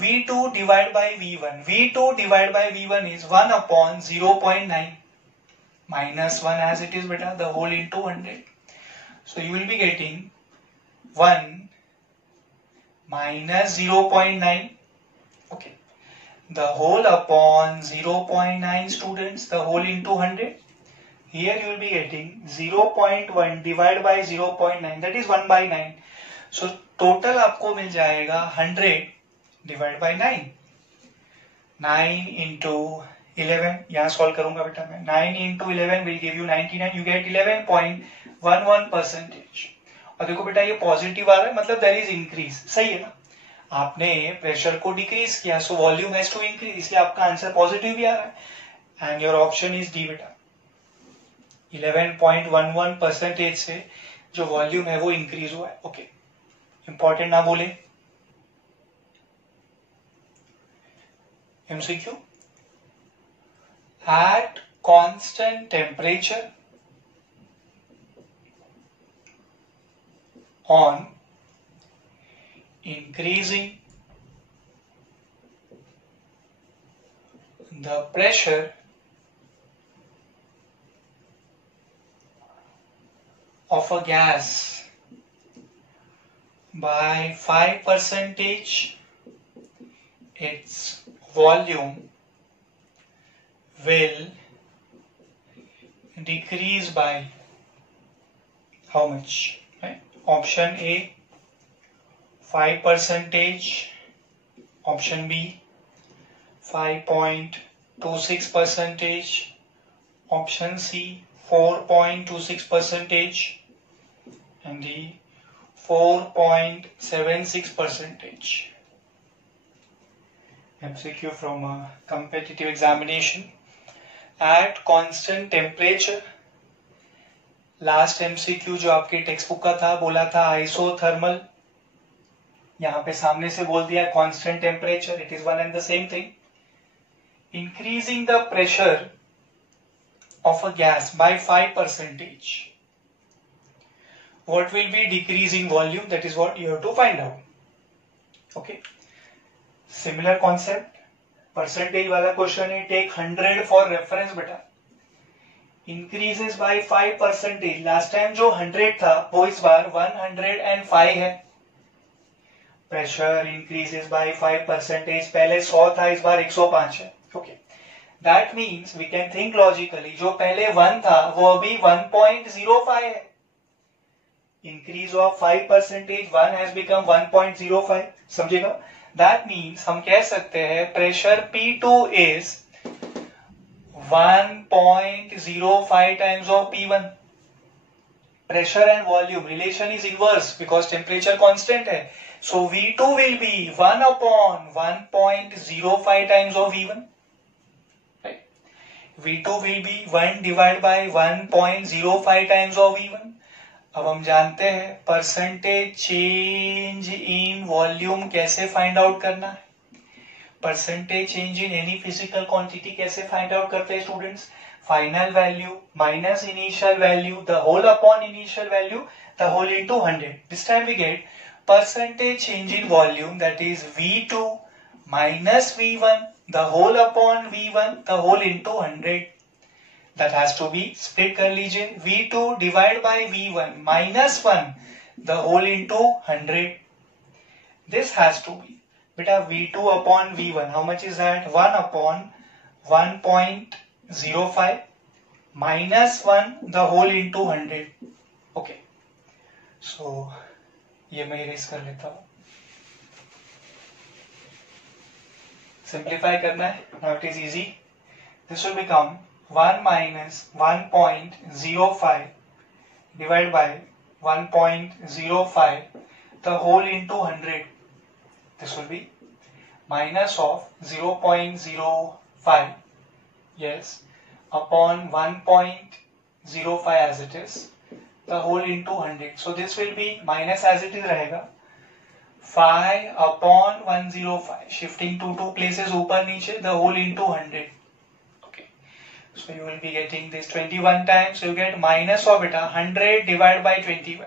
V2 divide by V1, V2 divide by V1 is 1 upon 0.9 minus 1 as it is beta, the whole into 100. So you will be getting 1 minus 0.9, okay, the whole upon 0.9 students, the whole into 100. Here you will be getting 0.1 divided by 0.9, that is 1 by 9. So total आपको मिल जाएगा 100 divided by 9. 9 into 11, यहाँ सॉल्व करूंगा बेटा मैं. 9 into 11 will give you 99. You get 11.11%. और देखो बेटा ये पॉजिटिव आ रहा है, मतलब देयर इज इंक्रीज. सही है ना, आपने प्रेशर को डिक्रीज किया, so volume has to increase, इसलिए आपका आंसर पॉजिटिव भी आ रहा है. And your option is D बेटा. 11.11% से जो वॉल्यूम है वो इंक्रीज हुआ है. ओके, इंपॉर्टेंट ना बोले. MCQ. At constant temperature on increasing the pressure of a gas by 5%, its volume will decrease by how much? Right? Option A 5%, option B 5.26%, option C 4.26%, and D 4.76%. MCQ from a competitive examination. At constant temperature, last MCQ जो आपके text book का था, बोला था आइसोथर्मल, यहां पे सामने से बोल दिया constant temperature. It is one and the same thing. Increasing the pressure of a gas by 5%, what will be decreasing volume? That is what you have to find out. Okay, similar concept, percentage वाला question है. Take 100 for reference बेटा. Increases by 5%. Last time जो 100 था वो इस बार 105 है. Pressure increases by 5%. पहले 100 था, इस बार 105 है. Okay, that means we can think logically, जो पहले 1 था वो अभी 1.05 है. Increase of 5%, 1 has become 1.05. समझेगा? That means हम कह सकते हैं pressure P2 is 1.05 times of P1. Pressure and volume relation is inverse because temperature constant है. So V2 will be 1 upon 1.05 times of V1. Right? V2 will be 1 divided by 1.05 times of V1. अब हम जानते हैं percentage change in volume कैसे find out करना है. Percentage change in any physical quantity कैसे find out करते हैं students? Final value minus initial value, the whole upon initial value, the whole into 100. This time we get percentage change in volume, that is V2 minus V1, the whole upon V1, the whole into 100. That has to be split कर लीजिए. V2 divided by V1 minus 1, the whole into 100. This has to be, beta, V2 upon V1. How much is that? 1 upon 1.05 minus 1, the whole into 100. Okay. So, ये मैं erase कर लेता हूँ. Simplify करना है. Now it is easy. This will become 1 minus 1.05 divided by 1.05, the whole into 100. This will be minus of 0.05, yes, upon 1.05 as it is, the whole into 100. So this will be minus as it is रहेगा 5 upon 105, shifting to two places ऊपर नीचे, the whole into 100. So you will be getting this 21 times, so you get minus of it 100 divided by 21.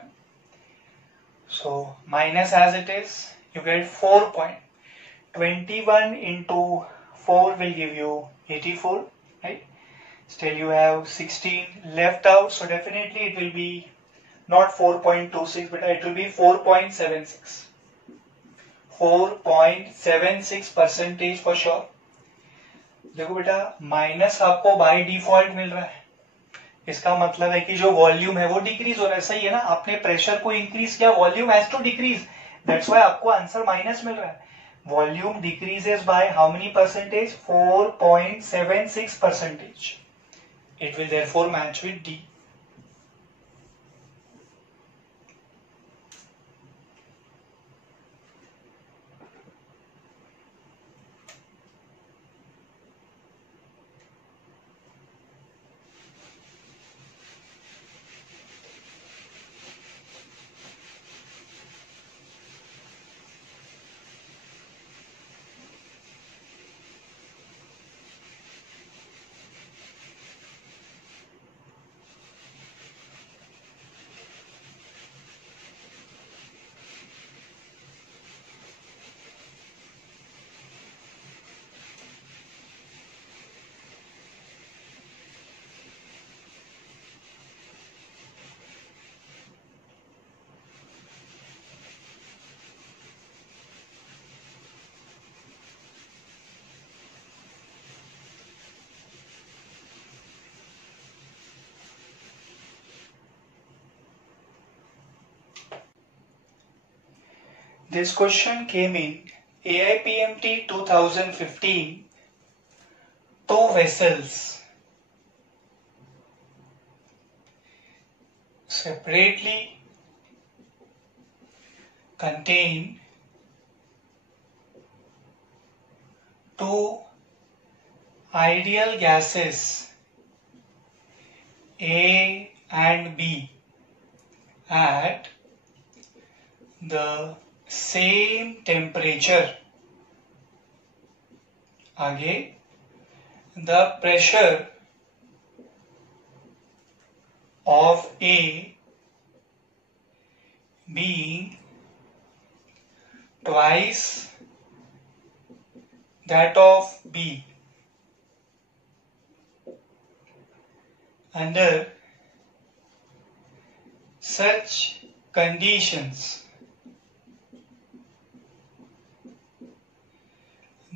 So minus as it is, you get 4.21 into 4 will give you 84, right? Still you have 16 left out, so definitely it will be not 4.26, but it will be 4.76. 4.76% for sure. देखो बेटा माइनस आपको by default मिल रहा है, इसका मतलब है कि जो वॉल्यूम है वो डिक्रीज हो रहा है, सही है ना? आपने प्रेशर को इंक्रीज किया, volume has to decrease, that's why आपको आंसर माइनस मिल रहा है. Volume decreases by how many percentage? 4.76%. It will therefore match with D. This question came in AIPMT 2015. Two vessels separately contain two ideal gases A and B at the same temperature. आगे, the pressure of A being twice that of B. Under such conditions,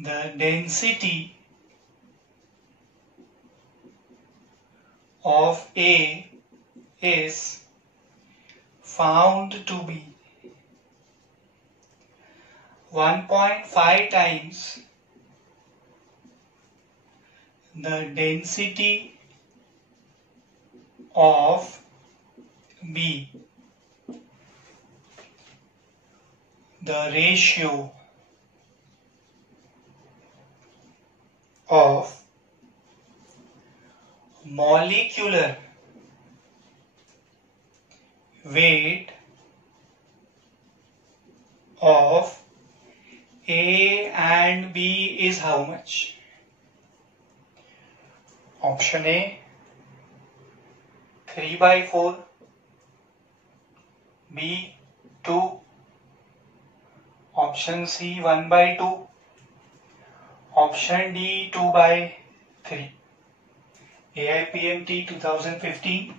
the density of A is found to be 1.5 times the density of B. The ratio of molecular weight of A and B is how much? Option A 3/4, B 2, option C 1/2, option D 2/3. AIPMT 2015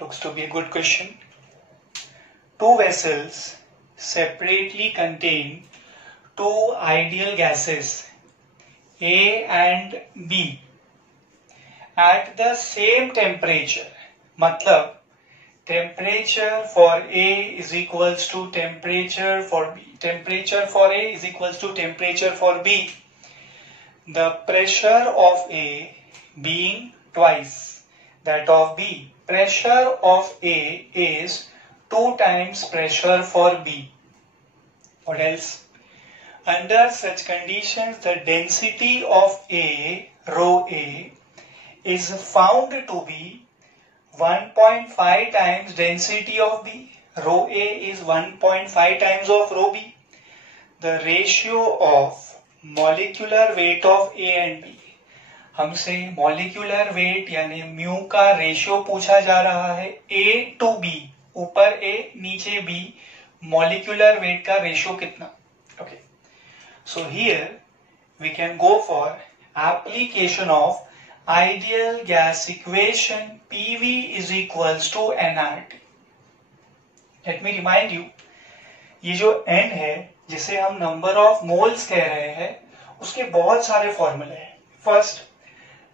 looks to be a good question. Two vessels separately contain two ideal gases A and B at the same temperature. मतलब temperature for A is equals to temperature for B. Temperature for A is equals to temperature for B. The pressure of A being twice that of B. Pressure of A is 2 times pressure for B. What else? Under such conditions, the density of A, rho A, is found to be 1.5 times density of B. Rho A is 1.5 times of rho B. The ratio of molecular weight of A and B. हमसे molecular weight यानी म्यू का रेशियो पूछा जा रहा है A to B. ऊपर A नीचे B, molecular weight का रेशियो कितना. Okay, so here we can go for application of ideal gas equation PV is equals to nRT. Let me remind you, ये जो n है जिसे हम नंबर ऑफ मोल्स कह रहे हैं, उसके बहुत सारे फॉर्मूले हैं. First,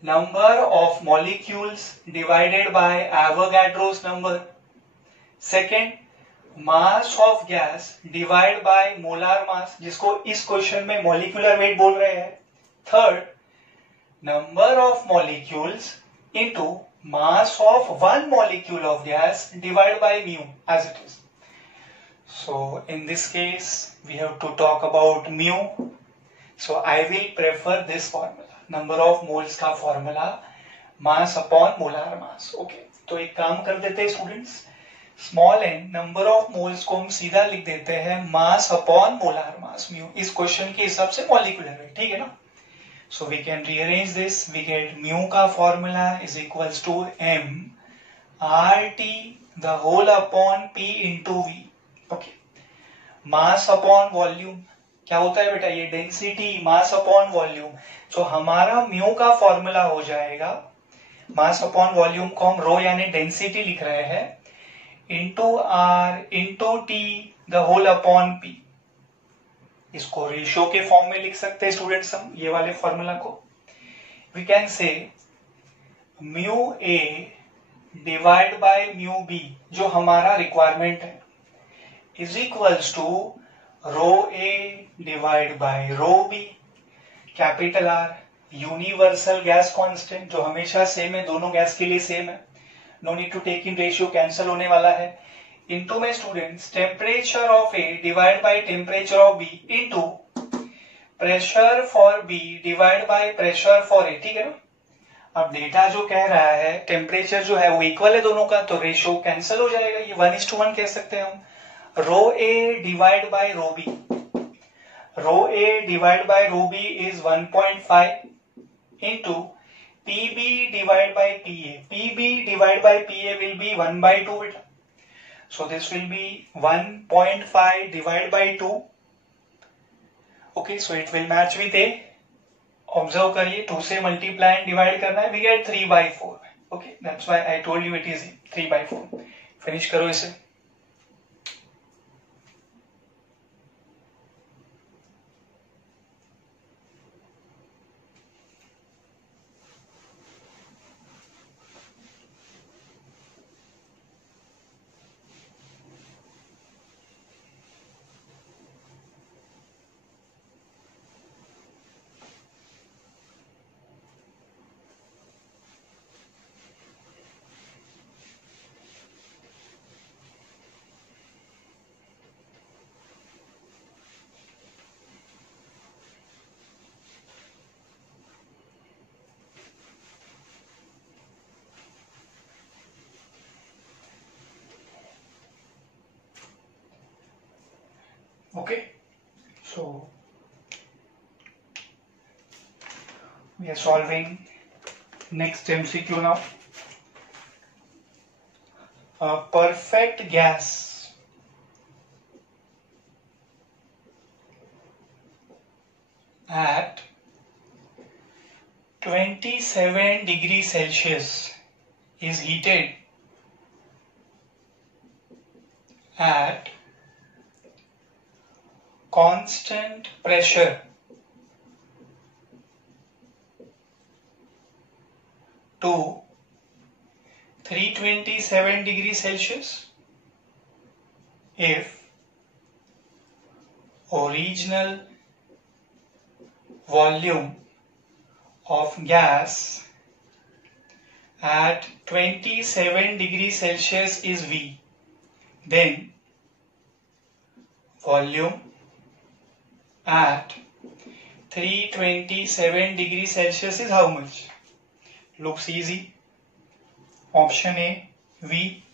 number of molecules divided by Avogadro's number. Second, mass of gas divide by molar मास, जिसको इस क्वेश्चन में मॉलिक्यूलर वेट बोल रहे हैं. Third, number of molecules into mass of one molecule of gas divided by mu as it is. So in this case we have to talk about mu. So I will prefer this formula, number of moles का formula mass upon molar mass. Okay, तो एक काम कर देते हैं students, small n number of moles को हम सीधा लिख देते हैं mass upon molar mass mu, इस क्वेश्चन के हिसाब से मॉलिक्यूलर वेट. ठीक है ना. So we can rearrange this. We get mu का formula is equals to m RT the whole upon P into V. Okay. Mass upon volume क्या होता है बेटा, ये डेंसिटी मास अपॉन वॉल्यूम. तो हमारा mu का फॉर्मूला हो जाएगा, मास अपॉन वॉल्यूम को हम रो यानी डेंसिटी लिख रहे हैं, into R into T the whole upon P. इसको रेशियो के फॉर्म में लिख सकते हैं स्टूडेंट्स हम, ये वाले फॉर्मूला को. We can say mu A divide by mu B, जो हमारा रिक्वायरमेंट है, is equals to rho A divide by rho B. Capital R universal gas constant, जो हमेशा सेम है, दोनों गैस के लिए सेम है, no need to take in ratio, cancel होने वाला है. into my students temperature of A divided by temperature of B into pressure for B divided by pressure for A. ठीक है ना. अब डेटा जो कह रहा है टेम्परेचर जो है वो इक्वल है दोनों का, तो रेशियो कैंसिल हो जाएगा, ये 1:1 कह सकते हैं हम. Rho A divide by rho B, rho A divide by rho B is 1.5 into PB divided by PA. PB divided by PA will be 1/2 beta. So this will be 1.5 divided by 2. Okay, so it will match with A. Observe करिए, 2 से multiply and divide करना है, we get 3/4. Okay, that's why I told you it is 3/4. Finish करो इसे. Okay, so we are solving next MCQ now. A perfect gas at 27 degrees Celsius is heated at constant pressure to 327 degrees Celsius if original volume of gas at 27 degrees Celsius is V, then volume at 327 degrees Celsius is how much? Looks easy. Option A V,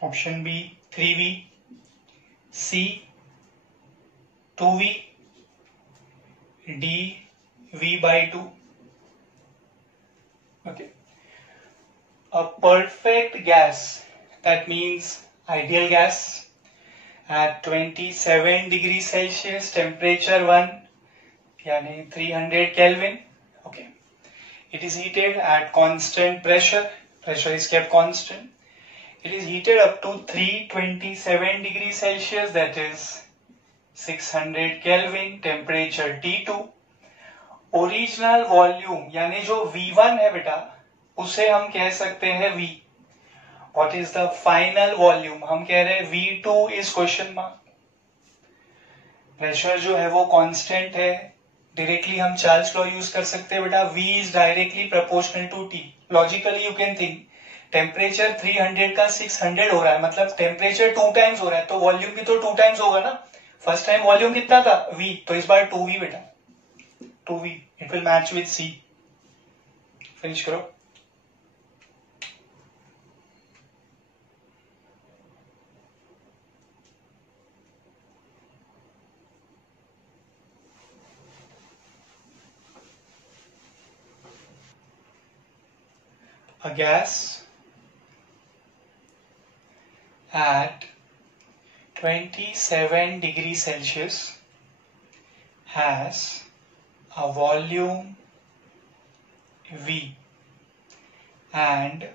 option B 3V, C 2V, D V/2. Okay. A perfect gas, that means ideal gas. At 27 degrees Celsius, temperature 1, यानी 300 Kelvin. Okay. It is heated at constant pressure. Pressure is kept constant. It is heated up to 327 degrees Celsius, that is 600 Kelvin, temperature T2. Original volume यानी जो V1 है बेटा, उसे हम कह सकते हैं V. What is the final volume? हम कह रहे हैं V2 is question mark. Pressure जो है वो कांस्टेंट है. डायरेक्टली हम चार्ल्स लॉ यूज कर सकते हैं बेटा. V is directly proportional to T. Logically you can think temperature 300 का 600 हो रहा है, मतलब टेम्परेचर 2 टाइम्स हो रहा है, तो वॉल्यूम भी तो 2 टाइम्स होगा ना. फर्स्ट टाइम वॉल्यूम कितना था? V. तो इस बार 2V बेटा, 2V. It will match with C. Finish करो. A gas at 27 degrees Celsius has a volume V and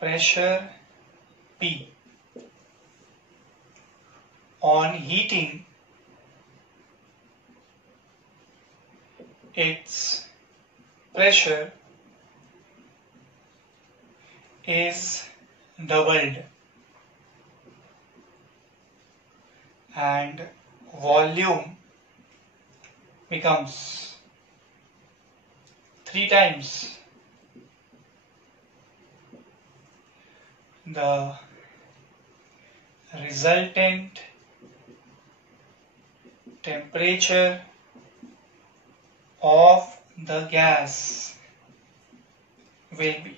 pressure P. On heating, its pressure is doubled and volume becomes 3 times. The resultant temperature of the gas will be.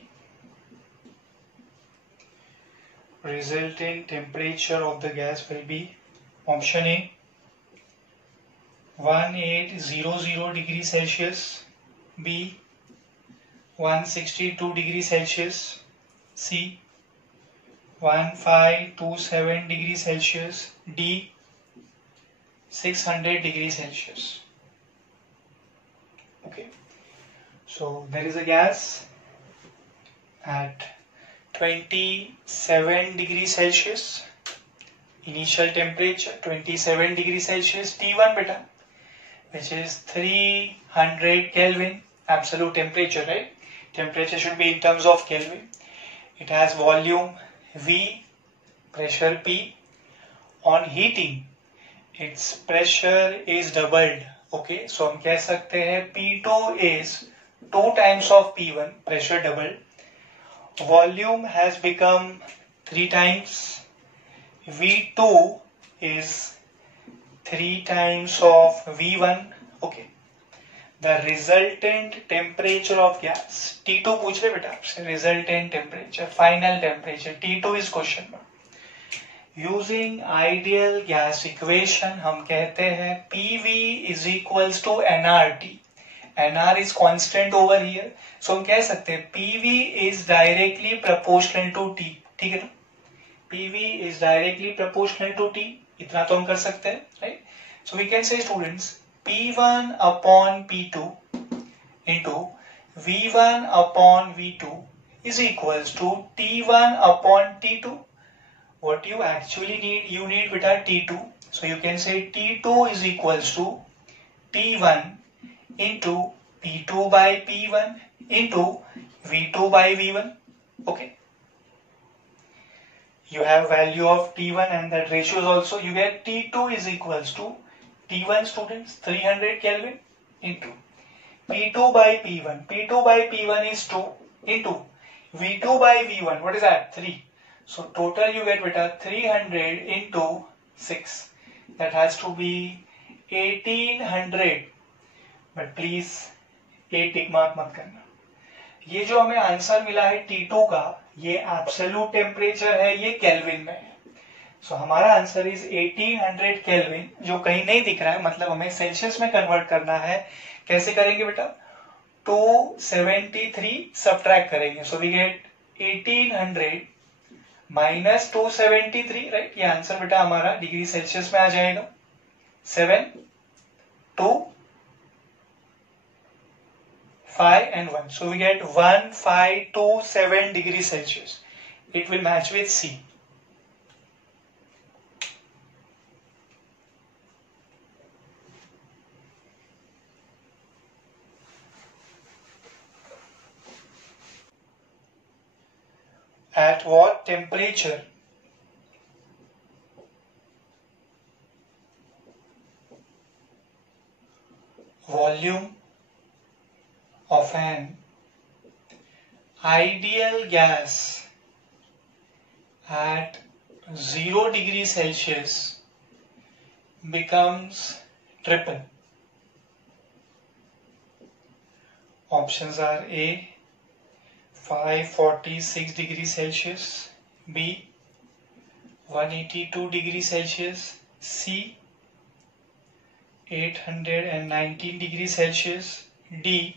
Resultant temperature of the gas will be option A 1800 degrees Celsius, B 162 degrees Celsius, C 1527 degrees Celsius, D 600 degrees Celsius. Okay, so there is a gas at 27 degrees Celsius. Initial temperature 27 degrees Celsius, T1 beta, which is 300 Kelvin, absolute temperature, right? Temperature should be in terms of Kelvin. It has volume V, pressure P. On heating, its pressure is doubled. Okay, so हम कह सकते हैं P2 is 2 times of P1, pressure doubled. Volume has become 3 times. V2 is 3 times of V1. Okay. The resultant temperature of gas. T2 पूछ रहे बेटा आपसे. Resultant temperature, final temperature. T2 is question mark. Using ideal gas equation, हम कहते हैं PV is equals to nRT. nR is constant over here. So हम कह सकते हैं PV is directly proportional to T. ठीक है ना? PV is directly proportional to T. इतना तो हम कर सकते हैं, right? So we can say students P1 upon P2 into V1 upon V2 is equals to T1 upon T2. What you actually need, you need beta T2. So you can say T2 is equals to T1 into P2 by P1 into V2 by V1. Okay. You have value of T1 and that ratios also. You get T2 is equals to T1 students 300 Kelvin into P2 by P1. P2 by P1 is 2 into V2 by V1. What is that? 3. So total you get beta 300 into 6. That has to be 1800. But please 8 tick mark मत करना. ये जो हमें आंसर मिला है T2 का, ये absolute temperature है, ये केल्विन में है. सो हमारा आंसर इज 1800 केल्विन, जो कहीं नहीं दिख रहा है, मतलब हमें सेल्सियस में कन्वर्ट करना है. कैसे करेंगे बेटा? 273 सब्ट्रैक्ट करेंगे. So we get 1800 -273, right. ये आंसर बेटा हमारा डिग्री सेल्सियस में आ जाएगा। 7, 2, 5 and 1. So we get 1527 degrees Celsius. It will match with C. At what temperature volume of an ideal gas at 0 degrees Celsius becomes triple? Options are A, 546 degrees Celsius, B, 182 degrees Celsius, C, 819 degrees Celsius, D,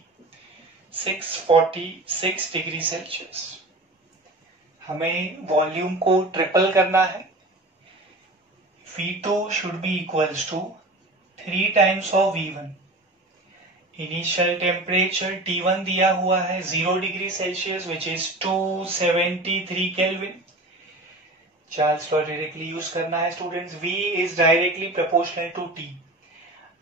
646 degree Celsius. हमें वॉल्यूम को ट्रिपल करना है। V2 should be equals to 3 times of V1. Initial temperature T1 दिया हुआ है 0 degree Celsius which is 273 kelvin. Charles law directly use करना है students. V is directly proportional to T।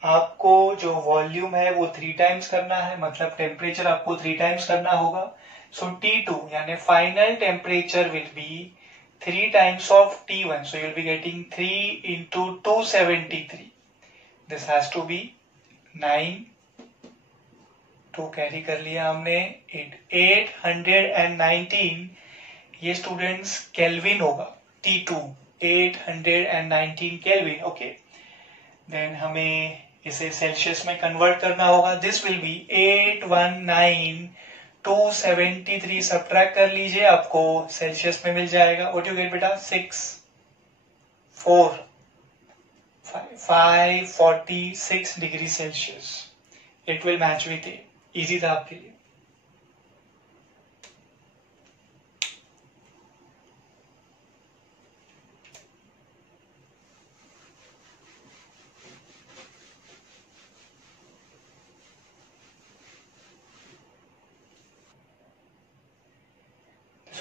आपको जो वॉल्यूम है वो 3 टाइम्स करना है, मतलब टेम्परेचर आपको 3 टाइम्स करना होगा। सो T2 यानी final temperature will be 3 times of T1. So you will be getting 3 into 273. This has to be 9, 2 carry कर लिया हमने, 819। ये स्टूडेंट्स केल्विन होगा। T2 819 केल्विन। ओके, देन हमें इसे सेल्सियस में कन्वर्ट करना होगा। दिस विल बी 819,273 सब्ट्रैक्ट कर लीजिए, आपको सेल्सियस में मिल जाएगा। व्हाट यू गेट बेटा? 546 degree Celsius. It will match with ए। इजी था आपके लिए।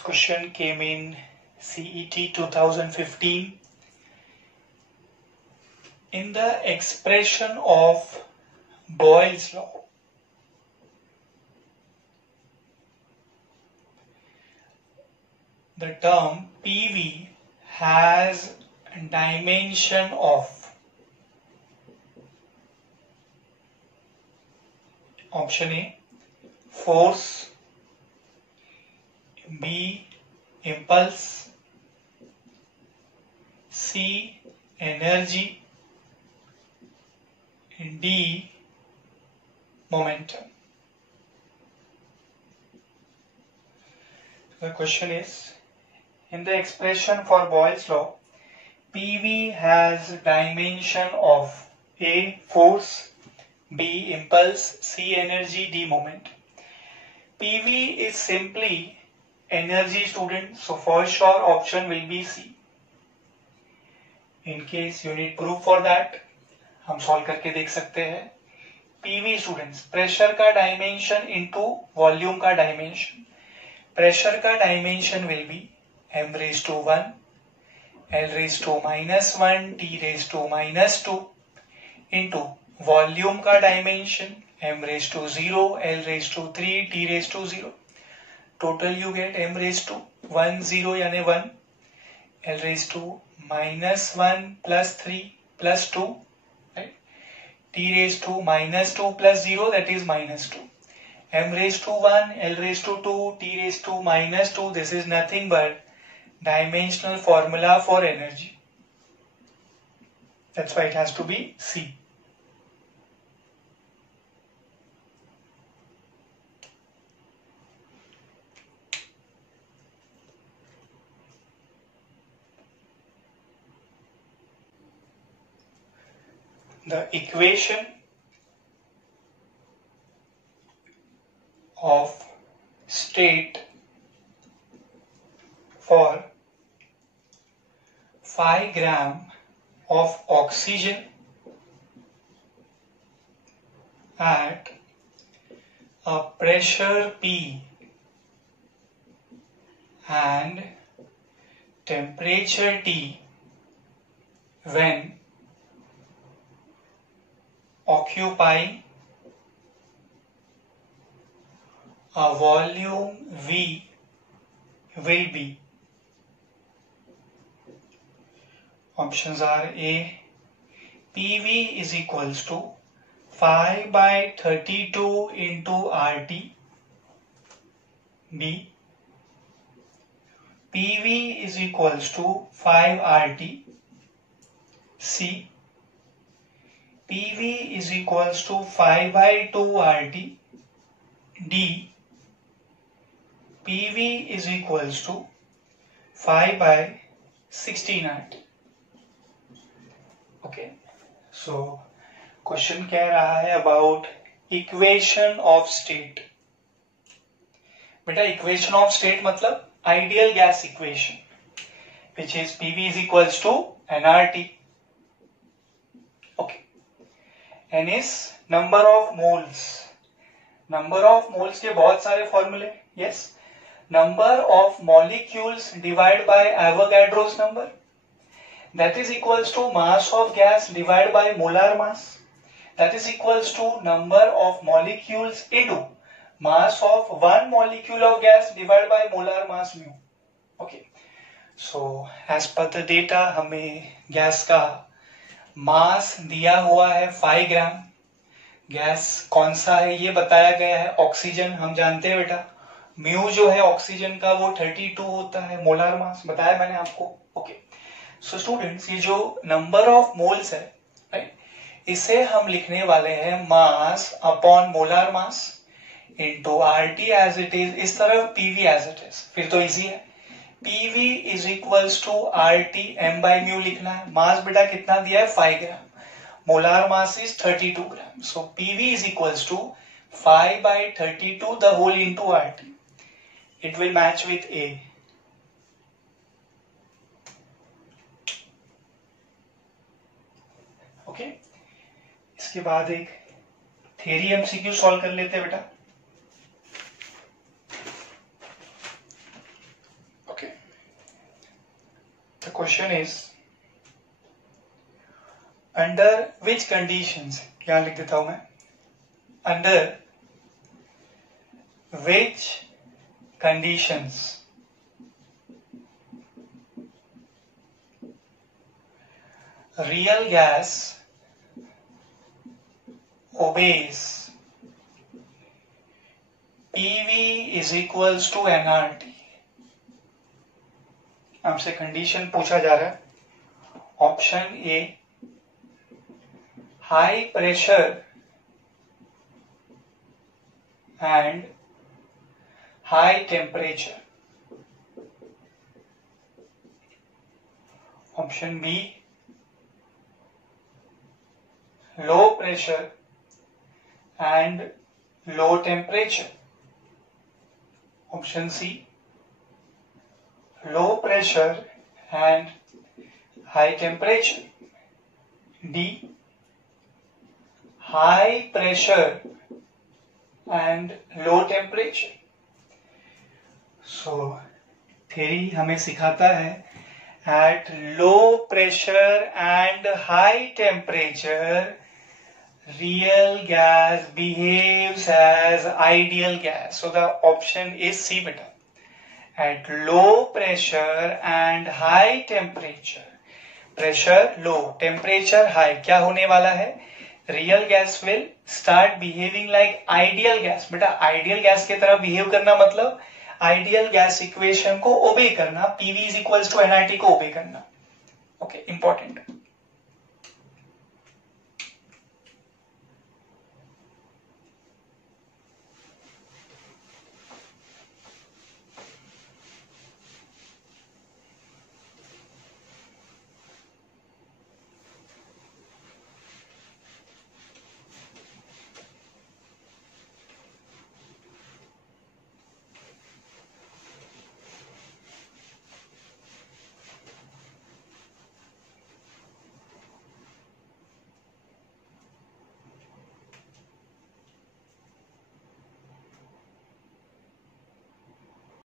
Question came in CET 2015. In the expression of Boyle's law, the term PV has dimension of option A, force, B, impulse, C, energy, D, momentum. The question is, in the expression for Boyle's law, PV has dimension of A, force, B, impulse, C, energy, D, moment. PV is simply energy, student, so for sure option will be C. In case you need proof for that, हम सॉल्व करके देख सकते हैं। PV students, pressure का dimension into volume का dimension. Pressure का dimension will be m raised to 1, l raised to -1, t raised to -2 into volume का dimension m raised to 0, l raised to 3, t raised to 0। Total you get m raised to 1, 0 यानी 1, l raised to -1 plus 3 plus 2, right? t raised to -2 plus 0, that is -2. m raised to 1, l raised to 2, t raised to -2. This is nothing but dimensional formula for energy. That's why it has to be C. The equation of state for 5 gram of oxygen at a pressure P and temperature T when occupying a volume V will be. Options are A, PV is equals to 5 by 32 into RT. B, PV is equals to 5 RT. C, PV is equals to 5 by 2 RT. D, PV is equals to 5 by 16 RT. Okay, so question कह रहा है about equation of state. बेटा equation of state मतलब ideal gas equation which is PV is equals to nRT. Okay, n is number of moles. Number of moles के बहुत सारे फॉर्मूले. Yes, number of molecules divide by Avogadro's number, that is equals to mass of gas divided by molar mass, that is equals to number of molecules into mass of one molecule of gas divided by molar mass mu. Okay, so as per the data हमें गैस का मास दिया हुआ है 5 ग्राम. गैस कौन सा है ये बताया गया है, ऑक्सीजन. हम जानते हैं बेटा म्यू जो है ऑक्सीजन का वो 32 होता है, मोलार मास बताया मैंने आपको. ओके, सो स्टूडेंट्स ये जो नंबर ऑफ मोल्स है, राइट, इसे हम लिखने वाले हैं mass upon molar mass into RT as it is. इस तरफ पीवी एज इट इज, फिर तो इजी है. PV is equals to RT M by mu लिखना है. मास बेटा कितना दिया है 5 gram, molar mass is 32 gram. So PV is equals to 5 by 32 the whole into RT. It will match with A. Okay, इसके बाद एक थ्योरी एमसीक्यू सॉल्व कर लेते हैं बेटा. Okay, the question is under which conditions, यहां लिख देता हूं मैं, under which conditions real gas obeys PV is equals to nRT. आपसे कंडीशन पूछा जा रहा है. Option A, high pressure and high temperature. Option B, low pressure and low temperature. Option C, low pressure and high temperature. D, high pressure and low temperature. So theory हमें सिखाता है at low pressure and high temperature real gas behaves as ideal gas. So the option is C beta. At low pressure and high temperature, pressure low, temperature high, क्या होने वाला है, real gas will start behaving like ideal gas. बेटा ideal gas की तरह behave करना मतलब ideal gas equation को ओबे करना, PV is equals to nRT को ओबे करना. Okay, important.